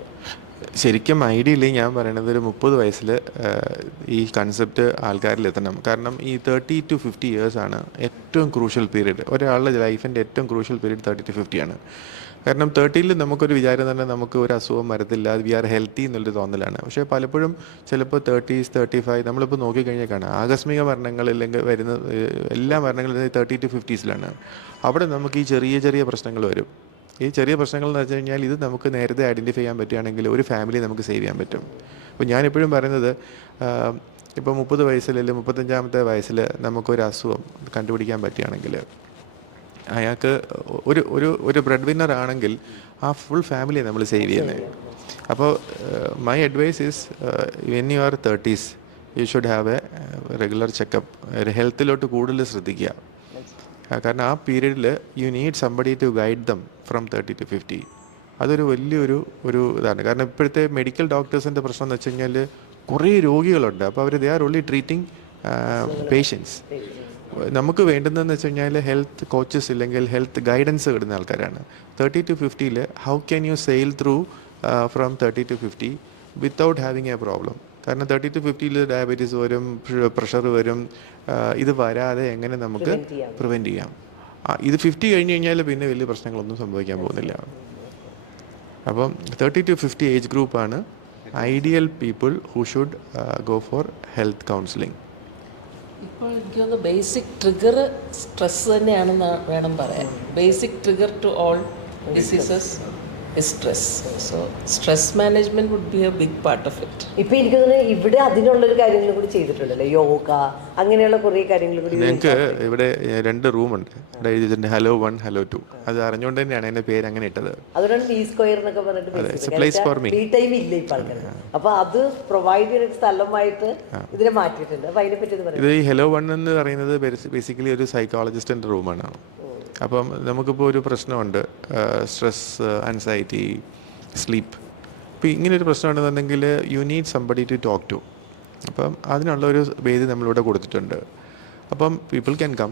ശരിക്കും ഐഡിയലി ഞാൻ പറയണത് ഒരു 30 വയസ്സിൽ ഈ കൺസെപ്റ്റ് ആൾക്കാരിൽ എത്തണം. കാരണം ഈ 30 to 50 years ആണ് ഏറ്റവും ക്രൂഷ്യൽ പീരീഡ്. ഒരാളുടെ ലൈഫിൻ്റെ ഏറ്റവും ക്രൂഷ്യൽ പീരീഡ് 30 to 50 ആണ്. കാരണം 30 നമുക്കൊരു വിചാരം തന്നെ നമുക്ക് ഒരു അസുഖം വരത്തില്ല, വി ആർ ഹെൽത്തി എന്നുള്ളൊരു തോന്നലാണ്. പക്ഷേ പലപ്പോഴും ചിലപ്പോൾ 30s 35 നമ്മളിപ്പോൾ നോക്കിക്കഴിഞ്ഞാൽ കാണാം ആകസ്മിക മരണങ്ങൾ അല്ലെങ്കിൽ എല്ലാ മരണങ്ങളും 30 to 50s അവിടെ നമുക്ക് ഈ ചെറിയ ചെറിയ പ്രശ്നങ്ങൾ വരും. ഈ ചെറിയ പ്രശ്നങ്ങൾ എന്ന് വെച്ച് കഴിഞ്ഞാൽ ഇത് നമുക്ക് നേരത്തെ ഐഡൻറ്റിഫൈ ചെയ്യാൻ പറ്റുകയാണെങ്കിൽ ഒരു ഫാമിലി നമുക്ക് സേവ് ചെയ്യാൻ പറ്റും. അപ്പോൾ ഞാനെപ്പോഴും പറയുന്നത് ഇപ്പോൾ 30 വയസ്സിൽ അല്ലെങ്കിൽ 35-ാമത്തെ വയസ്സിൽ നമുക്കൊരു അസുഖം കണ്ടുപിടിക്കാൻ പറ്റുകയാണെങ്കിൽ അയാൾക്ക് ഒരു ബ്രെഡ് വിന്നർ ആണെങ്കിൽ ആ ഫുൾ ഫാമിലിയെ നമ്മൾ സേവ് ചെയ്യുന്നത്. അപ്പോൾ my advice is when you are 30s you should have a regular checkup. ഒരു ഹെൽത്തിലോട്ട് കൂടുതൽ ശ്രദ്ധിക്കുക. കാരണം ആ പീരീഡിൽ you need somebody to guide them from 30 to 50. അതൊരു വലിയൊരു ഇതാണ്. കാരണം ഇപ്പോഴത്തെ മെഡിക്കൽ ഡോക്ടേഴ്സിൻ്റെ പ്രശ്നം എന്ന് വെച്ച് കഴിഞ്ഞാൽ കുറേ രോഗികളുണ്ട്. അപ്പോൾ അവർ they are only treating patients. നമുക്ക് വേണ്ടുന്നതെന്ന് വെച്ച് കഴിഞ്ഞാൽ ഹെൽത്ത് കോച്ചസ് ഇല്ലെങ്കിൽ ഹെൽത്ത് ഗൈഡൻസ് കിട്ടുന്ന ആൾക്കാരാണ്. 30 to 50 how can you sail through ഫ്രം 30 to 50 without having a problem. കാരണം 30 to 50 ഡയബറ്റീസ് വരും, പ്രഷർ വരും. ഇത് വരാതെ എങ്ങനെ നമുക്ക് പ്രിവെൻറ്റ് ചെയ്യാം? ഇത് 50 കഴിഞ്ഞ് കഴിഞ്ഞാൽ പിന്നെ വലിയ പ്രശ്നങ്ങളൊന്നും സംഭവിക്കാൻ പോകുന്നില്ല. അപ്പം 30 to 50 ഏജ് ഗ്രൂപ്പാണ് ideal people who should go for health counselling. ഇപ്പോൾ എനിക്ക് തോന്നുന്നു ബേസിക് ട്രിഗർ സ്ട്രെസ് തന്നെയാണെന്ന് വേണം പറയാൻ. Basic trigger to all diseases is stress. So stress management would be a big part of it. ഇപ്പം എനിക്ക് തോന്നുന്നു ഇവിടെ അതിനുള്ളൊരു കാര്യങ്ങൾ കൂടി ചെയ്തിട്ടുണ്ടല്ലോ, യോഗ അങ്ങനെയുള്ള കുറേ കാര്യങ്ങൾ കൂടി. ഞങ്ങൾക്ക് ഇവിടെ 2 റൂമുണ്ട്. ഇവിടെ എഴുതിയിട്ടുണ്ട് Hello 1, Hello 2. അത് അറിഞ്ഞുകൊണ്ട് തന്നെയാണ് എൻ്റെ പേര് അങ്ങനെ ഇട്ടത്. അതുകൊണ്ടാണ് ബി സ്ക്വയർ എന്നൊക്കെ പറഞ്ഞിട്ട് ഫ്രീ ടൈം ഇല്ല ഇപ്പം ആൾക്കാർ. അപ്പോൾ അത് പ്രൊവൈഡ് ചെയ്യുന്ന സ്ഥലമായിട്ട് ഇതിനെ മാറ്റിയിട്ടുണ്ട്. അപ്പോൾ അതിനെപ്പറ്റി ഇത് ഈ Hello 1 എന്ന് പറയുന്നത് ബേസിക്കലി ഒരു സൈക്കോളജിസ്റ്റിൻ്റെ റൂമാണ്. അപ്പം നമുക്കിപ്പോൾ ഒരു പ്രശ്നമുണ്ട്, സ്ട്രെസ്, ആൻസൈറ്റി, സ്ലീപ്പ്. ഇപ്പോൾ ഇങ്ങനൊരു പ്രശ്നമുണ്ടെന്നുണ്ടെങ്കിൽ you need somebody to talk to. അപ്പം അതിനുള്ളൊരു വേദി നമ്മളിവിടെ കൊടുത്തിട്ടുണ്ട്. അപ്പം പീപ്പിൾ ക്യാൻ കം,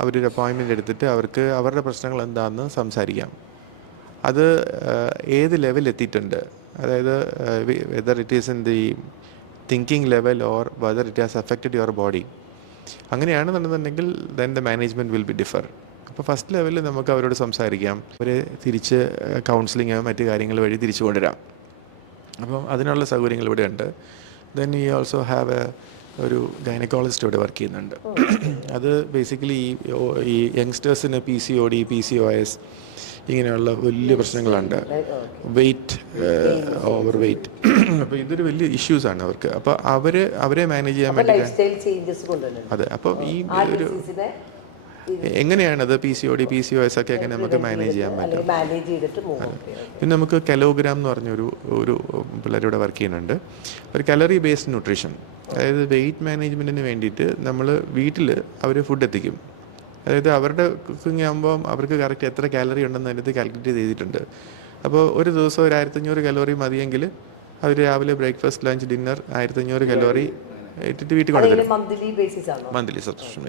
അവരൊരു അപ്പോയിൻമെൻ്റ് എടുത്തിട്ട് അവർക്ക് അവരുടെ പ്രശ്നങ്ങൾ എന്താണെന്ന് സംസാരിക്കാം. അത് ഏത് ലെവൽ എത്തിയിട്ടുണ്ട്, അതായത് whether it is in the thinking level or whether it has affected your body. അങ്ങനെയാണെന്നുണ്ടെന്നുണ്ടെങ്കിൽ then the management will be differ. അപ്പോൾ ഫസ്റ്റ് ലെവലിൽ നമുക്ക് അവരോട് സംസാരിക്കാം, അവരെ തിരിച്ച് കൗൺസിലിങ് മറ്റു കാര്യങ്ങൾ വഴി തിരിച്ചു കൊണ്ടുവരാം. അപ്പം അതിനുള്ള സൗകര്യങ്ങൾ ഇവിടെ ഉണ്ട്. ദെൻ വി ഓൾസോ ഹാവ് ഒരു ഗൈനക്കോളജിസ്റ്റ് ഇവിടെ വർക്ക് ചെയ്യുന്നുണ്ട്. അത് ബേസിക്കലി ഈ യങ്സ്റ്റേഴ്സിന് PCOD, PCOS ഇങ്ങനെയുള്ള വലിയ പ്രശ്നങ്ങളുണ്ട്. Weight, over weight. അപ്പോൾ ഇതൊരു വലിയ ഇഷ്യൂസാണ് അവർക്ക്. അപ്പോൾ അവരെ മാനേജ് ചെയ്യാൻ വേണ്ടി അതെ. അപ്പം ഈ ഒരു എങ്ങനെയാണത് PCOD, PCOS ഒക്കെ എങ്ങനെ നമുക്ക് മാനേജ് ചെയ്യാൻ പറ്റും. പിന്നെ നമുക്ക് കലോഗ്രാം എന്ന് പറഞ്ഞൊരു പിള്ളേരിവിടെ വർക്ക് ചെയ്യുന്നുണ്ട്. ഒരു കലറി ബേസ്ഡ് ന്യൂട്രീഷൻ, അതായത് വെയ്റ്റ് മാനേജ്മെൻറ്റിന് വേണ്ടിയിട്ട് നമ്മൾ വീട്ടിൽ അവർ ഫുഡ് എത്തിക്കും. അതായത് അവരുടെ കുക്കിംഗ് ആകുമ്പം അവർക്ക് കറക്റ്റ് എത്ര കാലറി ഉണ്ടെന്ന് അതിനകത്ത് കാൽക്കുലേറ്റ് ചെയ്തിട്ടുണ്ട്. അപ്പോൾ ഒരു ദിവസം ഒരു 1500 കലോറി മതിയെങ്കിൽ അവർ രാവിലെ ബ്രേക്ക്ഫാസ്റ്റ്, ലഞ്ച്, ഡിന്നർ 1500 കലോറി ഇട്ടിട്ട് വീട്ടിൽ കൊണ്ടുവരും. മന്ത്ലി സബ്സ്ക്രിപ്ഷൻ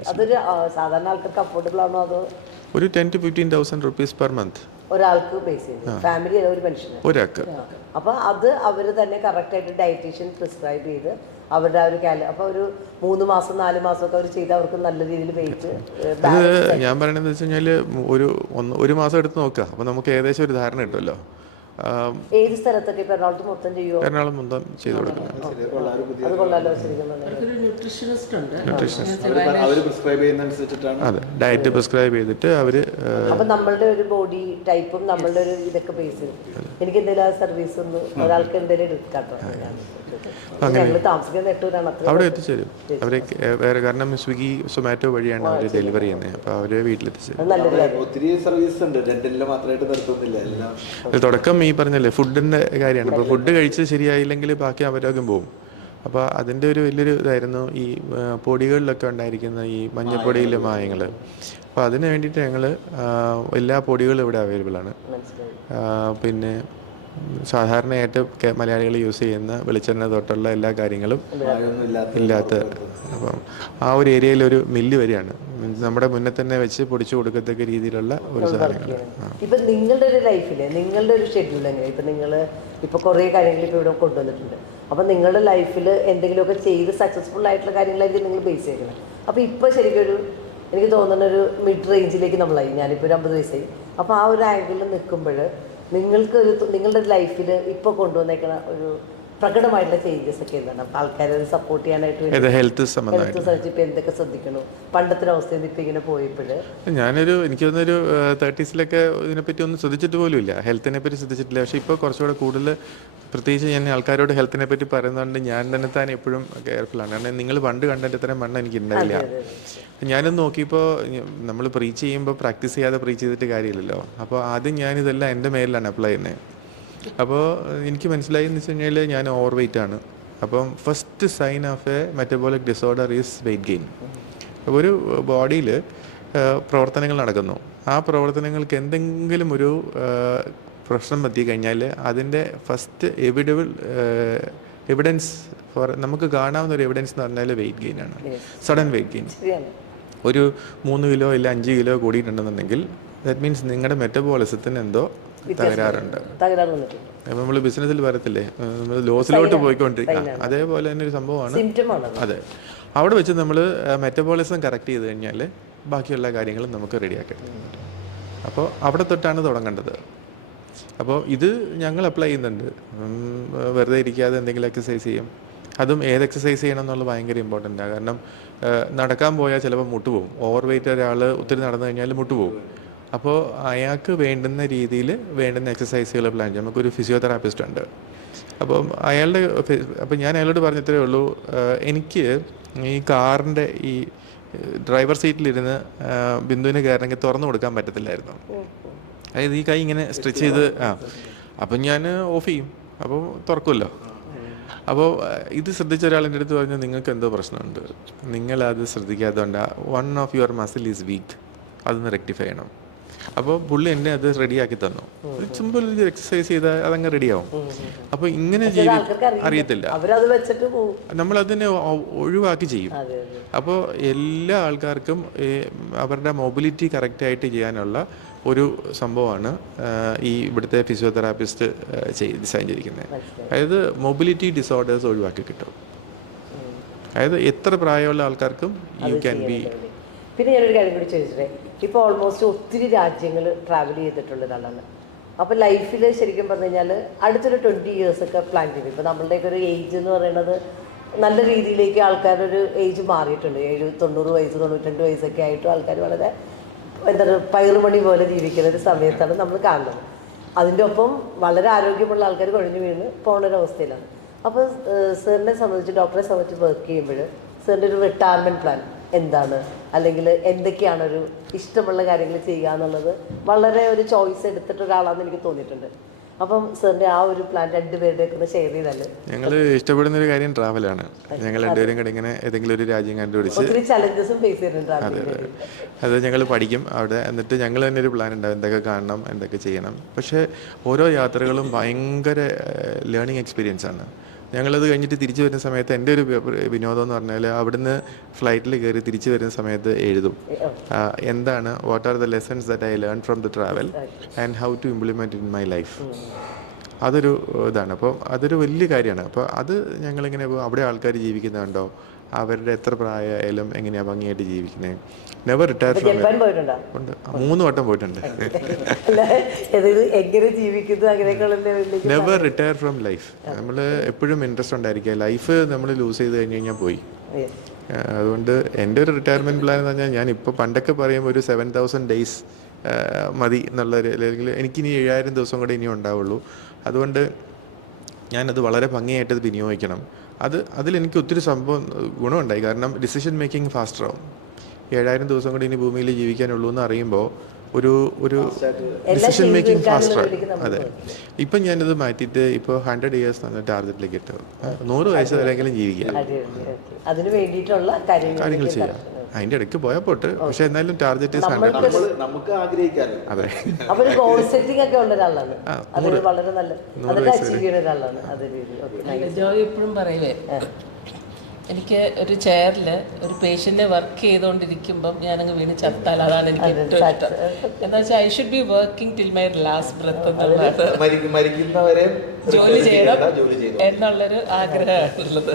ഒരു 10,000 to 15,000 rupees per month ഒരാൾക്ക് ബേസ് ചെയ്യും, ഫാമിലി ഒരു മനുഷ്യന് ഒരാൾക്ക്. അപ്പോൾ അത് അവർ തന്നെ കറക്റ്റായിട്ട് ഡയറ്റീഷ്യൻ പ്രിസ്ക്രൈബ് ചെയ്ത് അവരുടെ ആ ഒരു അപ്പോൾ ഒരു 3 മാസം 4 മാസമൊക്കെ അവർ ചെയ്ത് അവർക്ക് നല്ല രീതിയിൽ വെയിറ്റ്. അത് ഞാൻ പറയണതെന്ന് വെച്ച് കഴിഞ്ഞാൽ ഒരു മാസം എടുത്ത് നോക്കുക. അപ്പോൾ നമുക്ക് ഏകദേശം ഒരു ധാരണ കിട്ടുമല്ലോ. ഏത് സ്ഥലത്തൊക്കെ ഇപ്പോൾ എറണാകുളത്ത് മൊത്തം ചെയ്യുമോ? എറണാകുളം മൊത്തം ചെയ്ത് കൊടുക്കുന്നത്. അത് കൊള്ളാലോ. ശരിക്കും അതെ, ഡയറ്റ് പ്രിസ്ക്രൈബ് ചെയ്തിട്ട് അവർ. അപ്പം നമ്മളുടെ ഒരു ബോഡി ടൈപ്പും നമ്മളുടെ ഒരു ഇതൊക്കെ ബേസ് ചെയ്യും. എനിക്ക് എന്തെങ്കിലും സർവീസ് ഒന്ന് ഒരാൾക്ക് എന്തെങ്കിലും എടുക്കാട്ടോ. അവിടെ എത്തിച്ചേരും അവരെ വേറെ. കാരണം സ്വിഗ്ഗി, സൊമാറ്റോ വഴിയാണ് അവർ ഡെലിവറി ചെയ്യുന്നത്. അപ്പോൾ അവരെ വീട്ടിലെത്തിച്ചേരും. ഒത്തിരി സർവീസ് ഉണ്ട്, മാത്രമായിട്ട് നിർത്തുന്നില്ല എല്ലാം. തുടക്കം ഈ പറഞ്ഞല്ലേ ഫുഡിൻ്റെ കാര്യമാണ്. അപ്പോൾ ഫുഡ് കഴിച്ച് ശരിയായില്ലെങ്കിൽ ബാക്കി ആരോഗ്യം പോകും. അപ്പോൾ അതിൻ്റെ ഒരു വലിയൊരു ഇതായിരുന്നു ഈ പൊടികളിലൊക്കെ ഉണ്ടായിരിക്കുന്ന ഈ മഞ്ഞപ്പൊടിയിലെ മായങ്ങൾ. അപ്പോൾ അതിന് വേണ്ടിയിട്ട് ഞങ്ങൾ എല്ലാ പൊടികളും ഇവിടെ അവൈലബിൾ ആണ്. പിന്നെ സാധാരണയായിട്ട് മലയാളികൾ യൂസ് ചെയ്യുന്ന വെളിച്ചെണ്ണ തൊട്ടുള്ള എല്ലാ കാര്യങ്ങളും ഇല്ലാത്ത. അപ്പം ആ ഒരു ഏരിയയിൽ ഒരു മില്ല് വരികയാണ്. നമ്മുടെ മുന്നേ തന്നെ വെച്ച് പൊടിച്ചു കൊടുക്കത്തക്ക രീതിയിലുള്ള ഒരു സാധനങ്ങൾ. ഇപ്പം നിങ്ങളുടെ ഒരു ലൈഫിൽ നിങ്ങളുടെ ഒരു ഷെഡ്യൂൾ എങ്ങനെയാണ്? ഇപ്പം നിങ്ങൾ ഇപ്പോൾ കുറേ കാര്യങ്ങൾ ഇപ്പോൾ ഇവിടെ കൊണ്ടുവന്നിട്ടുണ്ട്. അപ്പം നിങ്ങളുടെ ലൈഫിൽ എന്തെങ്കിലുമൊക്കെ ചെയ്ത് സക്സസ്ഫുൾ ആയിട്ടുള്ള കാര്യങ്ങളായിരിക്കും നിങ്ങൾ ബേസ് ചെയ്യണം. അപ്പോൾ ഇപ്പോൾ ശരിക്കും എനിക്ക് തോന്നുന്ന ഒരു മിഡ് റേഞ്ചിലേക്ക് നമ്മളായി. ഞാനിപ്പോൾ ഒരു 50 വയസ്സായി. അപ്പോൾ ആ ഒരു ആംഗിളിൽ നിൽക്കുമ്പോൾ നിങ്ങളുടെ ലൈഫിൽ ഇപ്പോൾ കൊണ്ടുവന്നേക്കണ ഒരു പ്രകടമായിട്ടുള്ള ചേഞ്ചസ് ഒക്കെ എന്താണ് ആൾക്കാരെ സപ്പോർട്ട് ചെയ്യാനായിട്ട് ഹെൽത്ത് സംബന്ധമായിട്ട് ഹെൽത്ത് സർജറി ഇപ്പം എന്തൊക്കെ ശ്രദ്ധിക്കണു പണ്ടത്തെ അവസ്ഥയിൽ നിന്ന് ഇപ്പം ഇങ്ങനെ പോയപ്പോഴ് എനിക്ക് തോന്നുന്നൊരു 30s ഇതിനെപ്പറ്റി ഒന്നും ശ്രദ്ധിച്ചിട്ട് പോലും ഇല്ല, ഹെൽത്തിനെ പറ്റി ശ്രദ്ധിച്ചിട്ടില്ല. പക്ഷേ ഇപ്പോൾ കുറച്ചുകൂടെ കൂടുതൽ, പ്രത്യേകിച്ച് ഞാൻ ആൾക്കാരോട് ഹെൽത്തിനെ പറ്റി പറയുന്നതുകൊണ്ട് ഞാൻ തന്നെ താൻ എപ്പോഴും കെയർഫുള്ളാണ്. കാരണം നിങ്ങൾ പണ്ട് കണ്ടിട്ട് ഇത്രയും മണ്ണ് എനിക്ക് ഉണ്ടായില്ല. ഞാനൊന്ന് നോക്കിയപ്പോൾ നമ്മൾ പ്രീച്ച് ചെയ്യുമ്പോൾ പ്രാക്ടീസ് ചെയ്യാതെ പ്രീച്ച് ചെയ്തിട്ട് കാര്യമില്ലല്ലോ. അപ്പോൾ ആദ്യം ഞാനിതെല്ലാം എൻ്റെ മേലിലാണ് അപ്ലൈ ചെയ്യുന്നത്. അപ്പോൾ എനിക്ക് മനസ്സിലായി എന്ന് വെച്ച് കഴിഞ്ഞാൽ ഞാൻ ഓവർ വെയ്റ്റ് ആണ്. അപ്പം first sign of a metabolic disorder is weight gain. അപ്പോൾ ഒരു ബോഡിയിൽ പ്രവർത്തനങ്ങൾ നടക്കുന്നു, ആ പ്രവർത്തനങ്ങൾക്ക് എന്തെങ്കിലും ഒരു പ്രശ്നം പറ്റി കഴിഞ്ഞാൽ അതിൻ്റെ ഫസ്റ്റ് എവിഡൻസ് നമുക്ക് കാണാവുന്ന ഒരു എവിഡൻസ് എന്ന് പറഞ്ഞാൽ വെയ്റ്റ് ഗെയിൻ ആണ്, സഡൻ വെയ്റ്റ് ഗെയിൻ. ഒരു 3 കിലോ ഇല്ല 5 കിലോ കൂടിയിട്ടുണ്ടെന്നുണ്ടെങ്കിൽ ദാറ്റ് മീൻസ് നിങ്ങളുടെ മെറ്റബോളിസത്തിന് എന്തോ തകരാറുണ്ട്. അപ്പം നമ്മൾ ബിസിനസ്സിൽ പറയത്തില്ലേ, നമ്മൾ ലോസിലോട്ട് പോയിക്കൊണ്ടിരിക്കുക, അതേപോലെ തന്നെ ഒരു സംഭവമാണ്. അതെ, അവിടെ വെച്ച് നമ്മൾ മെറ്റബോളിസം കറക്റ്റ് ചെയ്ത് കഴിഞ്ഞാൽ ബാക്കിയുള്ള കാര്യങ്ങളും നമുക്ക് റെഡിയാക്കാം. അപ്പോൾ അവിടെ തൊട്ടാണ് തുടങ്ങേണ്ടത്. അപ്പോൾ ഇത് ഞങ്ങൾ അപ്ലൈ ചെയ്യുന്നുണ്ട്. വെറുതെ ഇരിക്കാതെ എന്തെങ്കിലും എക്സസൈസ് ചെയ്യും. അതും ഏത് എക്സസൈസ് ചെയ്യണം എന്നുള്ളത് ഭയങ്കര ഇമ്പോർട്ടൻ്റാണ്. കാരണം നടക്കാൻ പോയാൽ ചിലപ്പോൾ മുട്ടുപോകും. ഓവർ വെയ്റ്റ് ഒരാൾ ഒത്തിരി നടന്നു കഴിഞ്ഞാൽ മുട്ടുപോകും. അപ്പോൾ അയാൾക്ക് വേണ്ടുന്ന രീതിയിൽ വേണ്ടുന്ന എക്സസൈസുകൾ പ്ലാൻ ചെയ്യും. നമുക്കൊരു ഫിസിയോതെറാപ്പിസ്റ്റ് ഉണ്ട്. അപ്പം ഞാൻ അയാളോട് പറഞ്ഞത്രേ ഉള്ളൂ, എനിക്ക് ഈ കാറിൻ്റെ ഈ ഡ്രൈവർ സീറ്റിലിരുന്ന് ബിന്ദുവിന് കയറണമെങ്കിൽ തുറന്നു കൊടുക്കാൻ പറ്റത്തില്ലായിരുന്നു. അതായത് ഈ കൈ ഇങ്ങനെ സ്ട്രെച്ച് ചെയ്ത് അപ്പം ഞാൻ ഓഫ് ചെയ്യും, അപ്പോൾ തുറക്കുമല്ലോ. അപ്പോൾ ഇത് ശ്രദ്ധിച്ച ഒരാളിൻ്റെ അടുത്ത് പറഞ്ഞു, നിങ്ങൾക്ക് എന്തോ പ്രശ്നമുണ്ട്, നിങ്ങളത് ശ്രദ്ധിക്കാത്തതുകൊണ്ട് one of your muscle is weak, അതൊന്ന് റെക്ടിഫൈ ചെയ്യണം. അപ്പോൾ പുള്ളി എന്നെ അത് റെഡിയാക്കി തന്നു. സിമ്പിൾ എക്സസൈസ് ചെയ്താൽ അതങ്ങ് റെഡിയാവും. അപ്പോൾ ഇങ്ങനെ അറിയത്തില്ല, നമ്മളതിനെ ഒഴിവാക്കി ചെയ്യും. അപ്പോൾ എല്ലാ ആൾക്കാർക്കും അവരുടെ മൊബിലിറ്റി കറക്റ്റായിട്ട് ചെയ്യാനുള്ള ഒരു സംഭവമാണ് ഈ ഇവിടുത്തെ ഫിസിയോതെറാപ്പിസ്റ്റ് ഡിസൈൻ ചെയ്തിരിക്കുന്നത്. അതായത് മൊബിലിറ്റി ഡിസോർഡേഴ്സ് ഒഴിവാക്കി കിട്ടും. അതായത് എത്ര പ്രായമുള്ള ആൾക്കാർക്കും യു ക്യാൻ ബി. പിന്നെ ഞാനൊരു കാര്യം കൂടി ചോദിച്ചിട്ടേ, ഇപ്പോൾ ഓൾമോസ്റ്റ് ഒത്തിരി രാജ്യങ്ങൾ ട്രാവൽ ചെയ്തിട്ടുള്ള ഒരാളാണ്. അപ്പോൾ ലൈഫിൽ ശരിക്കും പറഞ്ഞു കഴിഞ്ഞാൽ അടുത്തൊരു 20 years ഒക്കെ പ്ലാൻ ചെയ്തു. ഇപ്പോൾ നമ്മളുടെയൊക്കെ ഒരു ഏജ് എന്ന് പറയുന്നത് നല്ല രീതിയിലേക്ക് ആൾക്കാരൊരു ഏജ് മാറിയിട്ടുണ്ട്. 90 വയസ്സ് 92 വയസ്സൊക്കെ ആയിട്ടും ആൾക്കാർ വളരെ എന്താണ് പയറുമണി പോലെ ജീവിക്കുന്ന ഒരു സമയത്താണ് നമ്മൾ കാണുന്നത്. അതിൻ്റെ ഒപ്പം വളരെ ആരോഗ്യമുള്ള ആൾക്കാർ കുഴഞ്ഞു വീണ് പോകുന്നൊരവസ്ഥയിലാണ്. അപ്പോൾ സാറിനെ സംബന്ധിച്ച്, ഡോക്ടറെ സംബന്ധിച്ച് വർക്ക് ചെയ്യുമ്പോൾ സാറിൻ്റെ ഒരു റിട്ടയർമെൻറ്റ് പ്ലാൻ എന്താണ്, അല്ലെങ്കിൽ എന്തൊക്കെയാണ് ഒരു ഇഷ്ടമുള്ള കാര്യങ്ങൾ ചെയ്യുക എന്നുള്ളത് വളരെ ഒരു ചോയ്സ് എടുത്തിട്ട് ഒരാളാണെന്ന് എനിക്ക് തോന്നിയിട്ടുണ്ട്. അപ്പം സാറിൻ്റെ ആ ഒരു പ്ലാൻ രണ്ടുപേരുടെയൊക്കെ ഒന്ന് ഷെയർ ചെയ്താല്. ഞങ്ങൾ ഇഷ്ടപ്പെടുന്ന ഒരു കാര്യം ട്രാവലാണ്. ഞങ്ങൾ രണ്ടുപേരും കൂടെ ഇങ്ങനെ ഏതെങ്കിലും ഒരു രാജ്യം കണ്ടുപിടിച്ച് ഒത്തിരി ചലഞ്ചസും ഫേസ് ചെയ്തിട്ടുണ്ട്. അത് ഞങ്ങൾ പഠിക്കും അവിടെ, എന്നിട്ട് ഞങ്ങൾ തന്നെ ഒരു പ്ലാൻ ഉണ്ടാവും എന്തൊക്കെ കാണണം എന്തൊക്കെ ചെയ്യണം. പക്ഷേ ഓരോ യാത്രകളും ഭയങ്കര ലേണിംഗ് എക്സ്പീരിയൻസ് ആണ്. ഞങ്ങളത് കഴിഞ്ഞിട്ട് തിരിച്ചു വരുന്ന സമയത്ത് എൻ്റെ ഒരു വിനോദം എന്ന് പറഞ്ഞാൽ അവിടുന്ന് ഫ്ലൈറ്റിൽ കയറി തിരിച്ചു വരുന്ന സമയത്ത് എഴുതും എന്താണ് what are the lessons that I learn from the travel and how to implement in my life. അതൊരു ഇതാണ്. അപ്പോൾ അതൊരു വലിയ കാര്യമാണ്. അപ്പോൾ അത് ഞങ്ങളിങ്ങനെ അവിടെ ആൾക്കാർ ജീവിക്കുന്നുണ്ടോ, അവരുടെ എത്ര പ്രായമായാലും എങ്ങനെയാണ് ഭംഗിയായിട്ട് ജീവിക്കുന്നത്. Never retire from. ഉണ്ട്, 3 വട്ടം പോയിട്ടുണ്ട്. Never retire from life. നമ്മൾ എപ്പോഴും ഇൻട്രസ്റ്റ് ഉണ്ടായിരിക്കുക. ലൈഫ് നമ്മൾ ലൂസ് ചെയ്ത് കഴിഞ്ഞാൽ പോയി. അതുകൊണ്ട് എൻ്റെ ഒരു റിട്ടയർമെൻറ്റ് പ്ലാൻ എന്ന് പറഞ്ഞാൽ, ഞാനിപ്പോൾ പണ്ടൊക്കെ പറയുമ്പോൾ ഒരു 7000 days മതി എന്നുള്ളൊരു, അല്ലെങ്കിൽ എനിക്കിനി 7000 ദിവസം കൂടെ ഇനിയും ഉണ്ടാവുള്ളൂ. അതുകൊണ്ട് ഞാനത് വളരെ ഭംഗിയായിട്ടത് വിനിയോഗിക്കണം. അതിലെനിക്ക് ഒത്തിരി ഗുണമുണ്ടായി. കാരണം ഡിസിഷൻ മേക്കിംഗ് ഫാസ്റ്ററാവും. 7000 ദിവസം കൂടി ഇനി ഭൂമിയിൽ ജീവിക്കാനുള്ളൂ എന്ന് അറിയുമ്പോൾ ഒരു ഡിസിഷൻ മേക്കിംഗ് ഫാസ്റ്ററായി. അതെ, ഇപ്പം ഞാനത് മാറ്റിയിട്ട് ഇപ്പോൾ 100 years എന്ന ടാർഗറ്റിലേക്ക് ഇട്ടു. 100 വയസ്സ് വരെയെങ്കിലും ജീവിക്കാം, കാര്യങ്ങൾ ചെയ്യാം. അതിൻ്റെ ഇടയ്ക്ക് പോയാൽ പോട്ട്, പക്ഷെ എന്നാലും ടാർഗറ്റ് 100. നമുക്ക് ആഗ്രഹിക്കാറ്. അതെ, 100 വയസ്സ് ജോയ് എപ്പോഴും പറയുവേ, എനിക്ക് ഒരു ചെയറിൽ ഒരു പേഷ്യൻറ്റിനെ വർക്ക് ചെയ്തുകൊണ്ടിരിക്കുമ്പം ഞാനങ്ങ് വീണ് ചത്താൽ അതാണ് എനിക്ക് ഏറ്റവും ഇഷ്ടം. എന്താ വെച്ചാൽ I should be working till my last breath മരിക്കുന്നവരെ ജോലി ചെയ്യണം എന്നുള്ളൊരു ആഗ്രഹമാണുള്ളത്.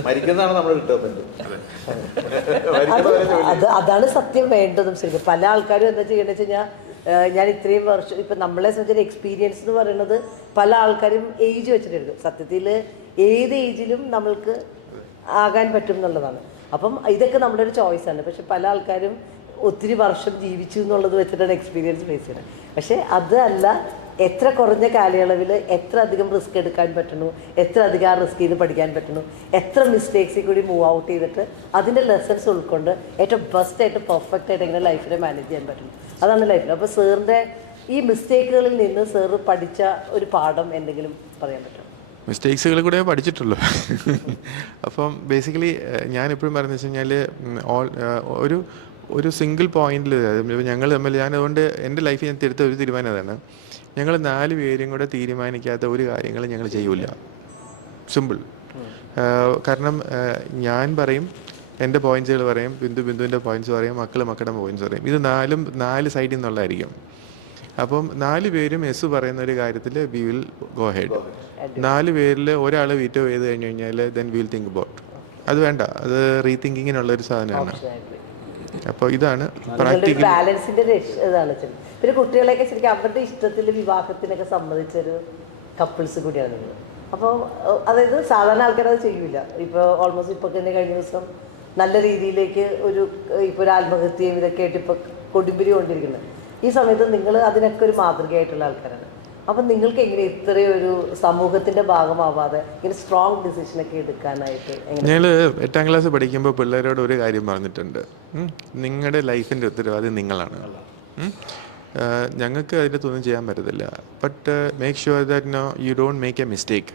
അതാണ് സത്യം വേണ്ടതും. ശരിക്കും പല ആൾക്കാരും എന്താ ചെയ്യണമെന്ന് വെച്ച് കഴിഞ്ഞാൽ ഞാൻ ഇത്രയും വർഷം ഇപ്പം നമ്മളെ സംബന്ധിച്ചൊരു എക്സ്പീരിയൻസ് എന്ന് പറയുന്നത് പല ആൾക്കാരും ഏജ് വെച്ചിട്ടെടുക്കും. സത്യത്തിൽ ഏത് ഏജിലും നമ്മൾക്ക് ആകാൻ പറ്റും എന്നുള്ളതാണ്. അപ്പം ഇതൊക്കെ നമ്മുടെ ഒരു ചോയ്സാണ്. പക്ഷെ പല ആൾക്കാരും ഒത്തിരി വർഷം ജീവിച്ചു എന്നുള്ളത് വെച്ചിട്ടാണ് എക്സ്പീരിയൻസ് ഫേസ് ചെയ്യുന്നത്. പക്ഷേ അതല്ല, എത്ര കുറഞ്ഞ കാലയളവിൽ എത്ര അധികം റിസ്ക് എടുക്കാൻ പറ്റുന്നു, എത്ര അധികം ആ റിസ്ക് ചെയ്ത് പഠിക്കാൻ പറ്റുന്നു, എത്ര മിസ്റ്റേക്സിൽ കൂടി മൂവ് ഔട്ട് ചെയ്തിട്ട് അതിൻ്റെ ലെസൺസ് ഉൾക്കൊണ്ട് ഏറ്റവും ബെസ്റ്റായിട്ട് പെർഫെക്റ്റ് ആയിട്ട് എങ്ങനെ ലൈഫിനെ മാനേജ് ചെയ്യാൻ പറ്റുന്നു, അതാണ് ലൈഫിൽ. അപ്പോൾ സാറിൻ്റെ ഈ മിസ്റ്റേക്കുകളിൽ നിന്ന് സാറ് പഠിച്ച ഒരു പാഠം എന്തെങ്കിലും പറയാൻ പറ്റുമോ? മിസ്റ്റേക്സുകൾ കൂടെ പഠിച്ചിട്ടുള്ളൂ. അപ്പം ബേസിക്കലി ഞാൻ എപ്പോഴും പറയുന്നത് വെച്ച് കഴിഞ്ഞാൽ ഒരു സിംഗിൾ പോയിന്റിൽ ഞങ്ങൾ തമ്മിൽ, ഞാൻ അതുകൊണ്ട് എൻ്റെ ലൈഫിൽ ഞാൻ എടുത്ത ഒരു തീരുമാനം അതാണ്, ഞങ്ങൾ 4 പേരും കൂടെ തീരുമാനിക്കാത്ത ഒരു കാര്യങ്ങൾ ഞങ്ങൾ ചെയ്യൂല. സിമ്പിൾ. കാരണം ഞാൻ പറയും, എൻ്റെ പോയിന്റ്സുകൾ പറയും, ബിന്ദുവിൻ്റെ പോയിന്റ്സ് പറയും, മക്കളുടെ പോയിന്റ്സ് പറയും. ഇത് 4 സൈഡിൽ നിന്നുള്ളതായിരിക്കും. അപ്പം 4 പേരും എസ് പറയുന്ന ഒരു കാര്യത്തിൽ വി വിൽ ഗോ ഹെഡ്. 4 പേരിൽ ഒരാൾ വീറ്റോ ചെയ്ത് കഴിഞ്ഞ് കഴിഞ്ഞാൽ ദെൻ വിൽ തിങ്ക് അബൌട്ട്. അത് വേണ്ട, അത് റീതിങ്കിങ്ങിനുള്ള ഒരു സാധനമാണ്. അപ്പോൾ ഇതാണ് പ്രാക്ടിക്കൽ ബാലൻസിന്റെ ഇതാണ്. പിന്നെ കുട്ടികളെയൊക്കെ ശരിക്കും അവരുടെ ഇഷ്ടത്തിൽ വിവാഹത്തിനൊക്കെ സമ്മതിച്ചൊരു കപ്പിൾസ് കൂടിയാണ് നിങ്ങൾ. അപ്പോൾ അതായത് സാധാരണ ആൾക്കാരത് ചെയ്യൂല. ഇപ്പോൾ ഓൾമോസ്റ്റ് ഇപ്പോൾ തന്നെ കഴിഞ്ഞ ദിവസം നല്ല രീതിയിലേക്ക് ഇപ്പോൾ ഒരു ആത്മഹത്യയും ഇതൊക്കെ ആയിട്ട് ഇപ്പോൾ കൊടുമ്പിരി കൊണ്ടിരിക്കുന്നത്. ഈ സമയത്ത് നിങ്ങൾ അതിനൊക്കെ ഒരു മാതൃകയായിട്ടുള്ള ആൾക്കാരാണ്. അപ്പം നിങ്ങൾക്ക് എങ്ങനെ ഇത്രയും ഒരു സമൂഹത്തിൻ്റെ ഭാഗമാവാതെ ഇങ്ങനെ സ്ട്രോങ് ഡിസിഷനൊക്കെ എടുക്കാനായിട്ട് എങ്ങനെ? ഞങ്ങൾ 8ാം ക്ലാസ് പഠിക്കുമ്പോൾ പിള്ളേരോട് ഒരു കാര്യം പറഞ്ഞിട്ടുണ്ട്, നിങ്ങളുടെ ലൈഫിൻ്റെ ഉത്തരവാദിത്വം നിങ്ങളാണ്. ഞങ്ങൾക്ക് അതിനകത്തൊന്നും ചെയ്യാൻ പറ്റത്തില്ല. But make sure that you don't make A mistake.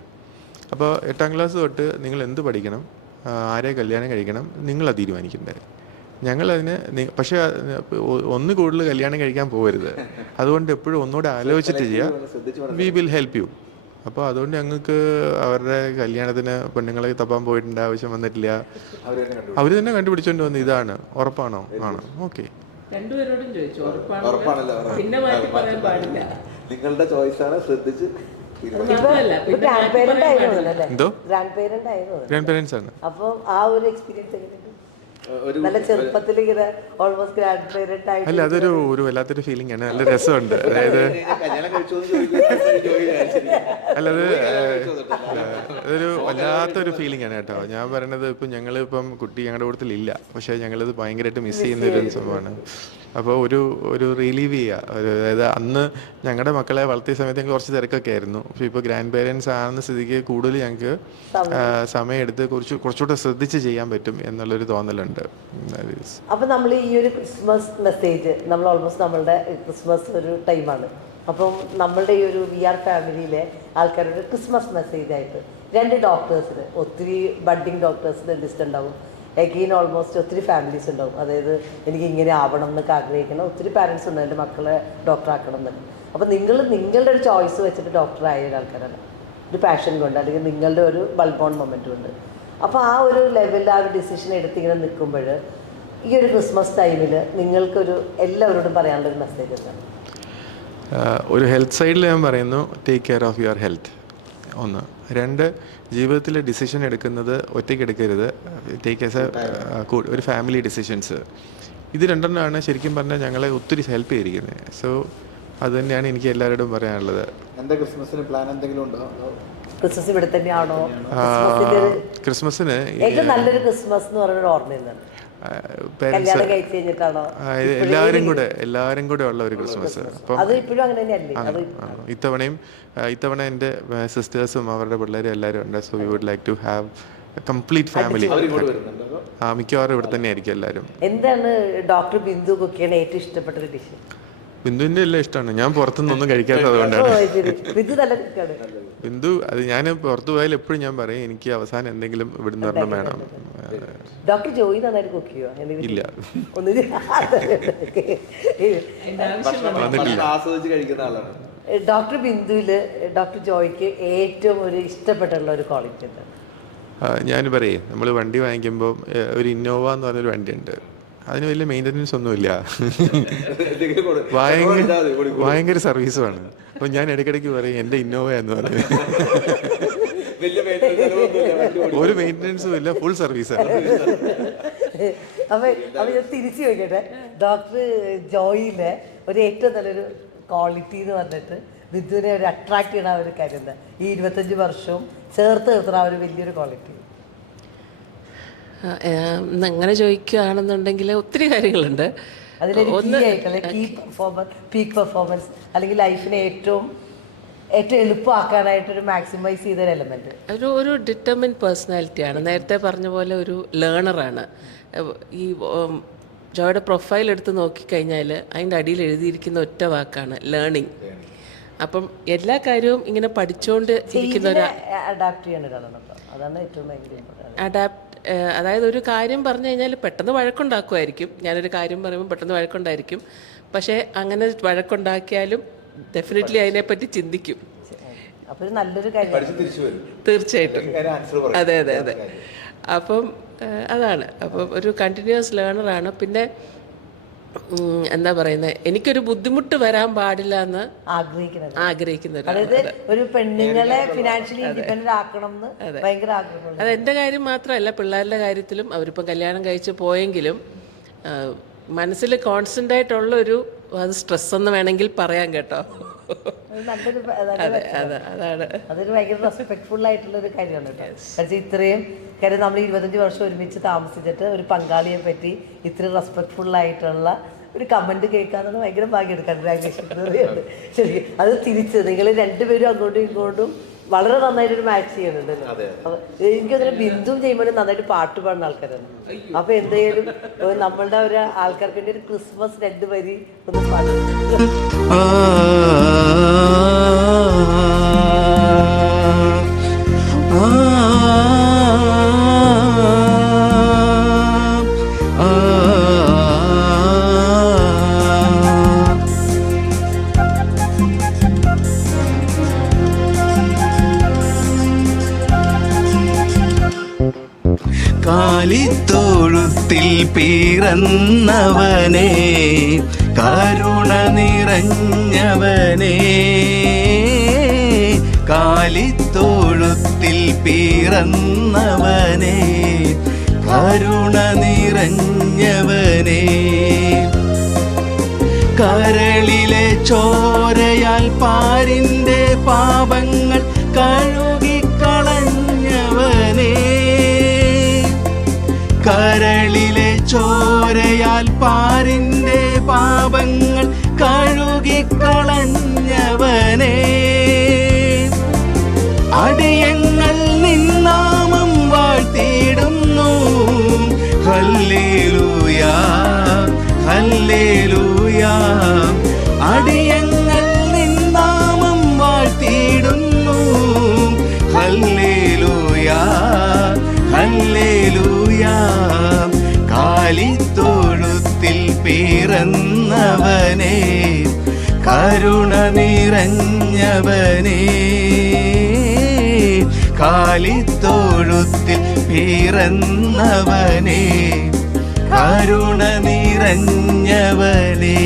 അപ്പോൾ 8ാം ക്ലാസ് തൊട്ട് നിങ്ങൾ എന്ത് പഠിക്കണം, ആരെ കല്യാണം കഴിക്കണം, നിങ്ങളത് തീരുമാനിക്കണ്ടേ. ഞങ്ങളതിന് പക്ഷേ ഒന്ന് കൂടുതൽ കല്യാണം കഴിക്കാൻ പോകരുത്. അതുകൊണ്ട് എപ്പോഴും ഒന്നുകൂടെ ആലോചിച്ചിട്ട് ചെയ്യുക. We will help you. അപ്പോൾ അതുകൊണ്ട് ഞങ്ങൾക്ക് അവരുടെ കല്യാണത്തിന് പെണ്ണുങ്ങളെ തപ്പാൻ പോയിട്ടുണ്ട് ആവശ്യം വന്നിട്ടില്ല. അവർ തന്നെ കണ്ടുപിടിച്ചോണ്ട് വന്ന് ഇതാണ്, ഉറപ്പാണോ? ആണ്, ഓക്കെ. രണ്ടുപേരോടും ചോദിച്ചു, പിന്നെ മാറ്റി പറയാൻ പാടില്ല. നിങ്ങളുടെ ചോയ്സാണ്, ശ്രദ്ധിച്ച്. എന്തോ ഗ്രാൻഡ് പേരൻസ് ആണ്. അപ്പോൾ ആ ഒരു എക്സ്പീരിയൻസ് എങ്ങനെയുണ്ട്? നല്ല ചെറുപ്പത്തിൽ ഇങ്ങനെ ഓൾമോസ്റ്റ് ഗ്രാൻഡ് പേരന്റ് ആയിട്ട്. അല്ല, അതൊരു വല്ലാത്തൊരു ഫീലിംഗ് ആണ്. നല്ല രസമുണ്ട്. അതായത് അതൊരു വല്ലാത്തൊരു ഫീലിംഗ് ആണ് കേട്ടോ. ഞാൻ പറയണത് ഇപ്പം ഞങ്ങളിപ്പം കുട്ടി ഞങ്ങളുടെ കൂട്ടത്തിലില്ല, പക്ഷേ ഞങ്ങളിത് ഭയങ്കരമായിട്ട് മിസ് ചെയ്യുന്ന ഒരു സംഭവമാണ്. അപ്പോൾ ഒരു റിലീവ് ചെയ്യുക. അതായത് അന്ന് ഞങ്ങളുടെ മക്കളെ വളർത്തിയ സമയത്ത് ഞങ്ങൾ കുറച്ച് തിരക്കൊക്കെ ആയിരുന്നു. പക്ഷേ ഇപ്പോൾ ഗ്രാൻഡ് പേരൻസ് ആണെന്ന സ്ഥിതിക്ക് കൂടുതൽ ഞങ്ങൾക്ക് സമയമെടുത്ത് കുറച്ചുകൂടെ ശ്രദ്ധിച്ച് ചെയ്യാൻ പറ്റും എന്നുള്ളൊരു തോന്നലുണ്ട്. അപ്പം നമ്മൾ ഈ ഒരു ക്രിസ്മസ് മെസ്സേജ്, നമ്മൾ ഓൾമോസ്റ്റ് നമ്മളുടെ ക്രിസ്മസ് ഒരു ടൈമാണ്. അപ്പം നമ്മളുടെ ഈ ഒരു VR ഫാമിലിയിലെ ആൾക്കാരുടെ ക്രിസ്മസ് മെസ്സേജായിട്ട് 2 ഡോക്ടേഴ്സിന്, ഒത്തിരി ബഡ്ഡിങ് ഡോക്ടേഴ്സ് ഡെന്റിസ്റ്റ് ഉണ്ടാവും, എഗെയിൻ ഓൾമോസ്റ്റ് ഒത്തിരി ഫാമിലീസ് ഉണ്ടാവും. അതായത് എനിക്ക് ഇങ്ങനെ ആവണം എന്നൊക്കെ ആഗ്രഹിക്കണം ഒത്തിരി പാരൻസ് ഉണ്ട്, എൻ്റെ മക്കളെ ഡോക്ടറാക്കണം എന്നൊക്കെ. അപ്പോൾ നിങ്ങളുടെ ഒരു ചോയ്സ് വെച്ചിട്ട് ഡോക്ടറായ ആൾക്കാരാണ്, ഒരു പാഷൻ കൊണ്ട്, അല്ലെങ്കിൽ നിങ്ങളുടെ ഒരു ബൾബോൺ മൊമെൻ്റ് കൊണ്ട്. അപ്പോൾ ആ ഒരു ലെവലിൽ ആ ഒരു ഡിസിഷൻ എടുത്ത് ഇങ്ങനെ നിൽക്കുമ്പോൾ ഈ ഒരു ക്രിസ്മസ് ടൈമിൽ നിങ്ങൾക്കൊരു എല്ലാവരോടും പറയാനുള്ളൊരു മെസ്സേജ് എന്താണ്? ഒരു ഹെൽത്ത് സൈഡിൽ ഞാൻ പറയുന്നു, take care of your health. 1. 2, ജീവിതത്തിൽ ഡിസിഷൻ എടുക്കുന്നത് ഒറ്റയ്ക്ക് എടുക്കരുത്. ടേക്ക് ആസ് ഒരു ഫാമിലി ഡിസിഷൻസ്. ഇത് 2 ശരിക്കും പറഞ്ഞാൽ ഞങ്ങളെ ഒത്തിരി ഹെൽപ്പ് ചെയ്തിരിക്കുന്നത്. സോ അത് തന്നെയാണ് എനിക്ക് എല്ലാവരോടും പറയാനുള്ളത്. എന്താ ക്രിസ്മസിന് പ്ലാൻ എന്തെങ്കിലും ഉണ്ടോ? ക്രിസ്മസ് ഇവിടെ തന്നെയാണോ? ക്രിസ്മസിന് ഏറ്റവും നല്ലൊരു ക്രിസ്മസ് എന്ന് പറയുന്ന ഓർമ്മ കല്യാണം കഴിച്ച് കഴിഞ്ഞിട്ടാണോ? എല്ലാവരും കൂടെ ഉള്ള ഒരു ക്രിസ്മസ്. അപ്പം ഇത്തവണ എൻ്റെ സിസ്റ്റേഴ്സും അവരുടെ പിള്ളേരും എല്ലാവരും ഉണ്ട്. So we would like to have complete family. മിക്കവാറും ഇവിടെ തന്നെ ആയിരിക്കും എല്ലാവരും. എന്താണ് ഡോക്ടർ ബിന്ദു കുക്ക് ചെയ്യാൻ ഏറ്റവും ഇഷ്ടപ്പെട്ട ഒരു ഡിഷ്? ബിന്ദുവിൻ്റെ എല്ലാം ഇഷ്ടമാണ്. ഞാൻ പുറത്തുനിന്നൊന്നും കഴിക്കാത്തത് കൊണ്ടാണ്. ബിന്ദു അത് ഞാൻ പുറത്തു പോയാലും എപ്പോഴും ഞാൻ പറയും, എനിക്ക് അവസാനം എന്തെങ്കിലും ഇവിടുന്ന് ഒരെണ്ണം വേണം. ഡോക്ടർ ജോയി നന്നായിട്ട് കുക്ക് ചെയ്യുമോ? ഇല്ല, ഡോക്ടർ ബിന്ദുവില് ഡോക്ടർ ജോയിക്ക് ഏറ്റവും ഒരു ഇഷ്ടപ്പെട്ടുള്ള ഒരു ക്വാളിറ്റി എന്താണ്? ഞാൻ പറയേ, നമ്മൾ വണ്ടി വാങ്ങിക്കുമ്പോൾ ഒരു ഇന്നോവ എന്ന് പറഞ്ഞൊരു വണ്ടിയുണ്ട്. അതിന് വലിയ മെയിൻ്റനൻസ് ഒന്നുമില്ല, ഭയങ്കര സർവീസുമാണ്. അപ്പോൾ ഞാൻ ഇടയ്ക്കിടയ്ക്ക് പറയും എൻ്റെ ഇന്നോവ എന്ന് പറയും. ഒരു മെയിൻ്റനൻസും ഇല്ല, ഫുൾ സർവീസാണ്. അപ്പൊ ഞാൻ തിരിച്ചു ചോദിക്കട്ടെ, ഡോക്ടർ ജോയിലെ ഒരു ഏറ്റവും നല്ലൊരു ക്വാളിറ്റി എന്ന് പറഞ്ഞിട്ട് വിദ്യുവിനെ ഒരു അട്രാക്ട് ചെയ്യണ ഒരു കാര്യം എന്താ? ഈ 25 വർഷവും ചേർത്ത് നിർത്തുന്ന ആ ഒരു വലിയൊരു ക്വാളിറ്റി. അങ്ങനെ ചോദിക്കുകയാണെന്നുണ്ടെങ്കിൽ ഒത്തിരി കാര്യങ്ങളുണ്ട്. പീക്ക് പെർഫോമൻസ് അല്ലെങ്കിൽ ലൈഫിനെ ഏറ്റവും എളുപ്പമാക്കാനായിട്ടൊരു മാക്സിമൈസ് ചെയ്തൊരു എലമെന്റ്. ഒരു ഡിറ്റർമിൻഡ് പേഴ്സണാലിറ്റിയാണ്. നേരത്തെ പറഞ്ഞ പോലെ ഒരു ലേണറാണ്. ഈ ജോയുടെ പ്രൊഫൈൽ എടുത്ത് നോക്കിക്കഴിഞ്ഞാൽ അതിൻ്റെ അടിയിൽ എഴുതിയിരിക്കുന്ന ഒറ്റ വാക്കാണ് ലേണിംഗ്. അപ്പം എല്ലാ കാര്യവും ഇങ്ങനെ പഠിച്ചുകൊണ്ട് ഇരിക്കുന്ന അഡാപ്റ്റ് ചെയ്യാൻ ഒരാളാണ്. അതാണ് ഏറ്റവും ഭയങ്കര അതായത് ഒരു കാര്യം പറഞ്ഞു കഴിഞ്ഞാൽ പെട്ടെന്ന് വഴക്കുണ്ടാക്കുമായിരിക്കും. ഞാനൊരു കാര്യം പറയുമ്പോൾ പെട്ടെന്ന് വഴക്കുണ്ടായിരിക്കും. പക്ഷേ അങ്ങനെ വഴക്കുണ്ടാക്കിയാലും ഡെഫിനറ്റ്ലി അതിനെപ്പറ്റി ചിന്തിക്കും. അപ്പോൾ നല്ലൊരു കാര്യം തീർച്ചയായിട്ടും. അതെ അതെ അതെ. അപ്പം അതാണ്. അപ്പം ഒരു കണ്ടിന്യൂസ് ലേണറാണ്. പിന്നെ എന്താ പറയുന്നത്, എനിക്കൊരു ബുദ്ധിമുട്ട് വരാൻ പാടില്ല എന്ന് ആഗ്രഹിക്കുന്നത്. അതായത് ഒരു പെണ്ണുങ്ങളെ ഫിനാൻഷ്യലി ഇൻഡിപെൻഡന്റ് ആക്കണം എന്ന് ഭയങ്കര ആഗ്രഹമുണ്ട്. അത് എൻ്റെ കാര്യം മാത്രമല്ല, പിള്ളേരുടെ കാര്യത്തിലും. അവരിപ്പം കല്യാണം കഴിച്ച് പോയെങ്കിലും മനസ്സിൽ കോൺസ്റ്റന്റ് ആയിട്ടുള്ളൊരു അത് സ്ട്രെസ് എന്ന് വേണമെങ്കിൽ പറയാം കേട്ടോ. അതൊരു ഭയങ്കര റെസ്പെക്ട്ഫുൾ ആയിട്ടുള്ള ഒരു കാര്യമാണ് കേട്ടോ. കാരണം ഇത്രയും കാര്യം നമ്മൾ 25 വർഷം ഒരുമിച്ച് താമസിച്ചിട്ട് ഒരു പങ്കാളിയെ പറ്റി ഇത്രയും റെസ്പെക്ട്ഫുൾ ആയിട്ടുള്ള ഒരു കമന്റ് കേൾക്കാന്ന് ഭയങ്കര ഭാഗ്യമാണ്. കൺഗ്രാജുലേഷൻ. ശരി, അത് തിരിച്ച് നിങ്ങൾ രണ്ടുപേരും അങ്ങോട്ടും ഇങ്ങോട്ടും വളരെ നന്നായിട്ടൊരു മാച്ച് ചെയ്യുന്നുണ്ടല്ലോ. അപ്പൊ എനിക്കതിന് ബിന്ദുവും ചെയ്യുമ്പോൾ നന്നായിട്ട് പാട്ട് പാടുന്ന ആൾക്കാരാണ്. അപ്പൊ എന്തായാലും നമ്മളുടെ ഒരു ആൾക്കാർക്ക് വേണ്ടി ഒരു ക്രിസ്മസ് 2 വരി ഒന്ന് പാടും. കാലിത്തൊഴുത്തിൽ പിറന്നവനേ, കരുണ നിറഞ്ഞവനേ, കാലിത്തൊഴുത്തിൽ പിറന്നവനേ, കരുണ നിറഞ്ഞവനേ, കരളിലെ ചോരയാൽ പാരിൻ്റെ പാപങ്ങൾ കഴുകിക്കളഞ്ഞവനേ, കരളിലെ ചോരയാൽ പാരിൻ്റെ പാപങ്ങൾ കഴുകിക്കളഞ്ഞവനേ, അടിയങ്ങൾ നിന്നാമം വാഴ്ത്തിയിടുന്നു. ഹല്ലേലൂയാ ഹല്ലേലൂയാ, അടിയങ്ങൾ നിന്നാമം വാഴ്ത്തിയിടുന്നു. ഹല്ലേലൂയാ ഹല്ലേലൂയാ, കാലിത്തൊഴുത്തിൽ പിറന്നവനേ, കരുണ നിറഞ്ഞവനേ, കാലിത്തൊഴുത്തിൽ പിറന്നവനേ, കരുണ നിറഞ്ഞവനേ.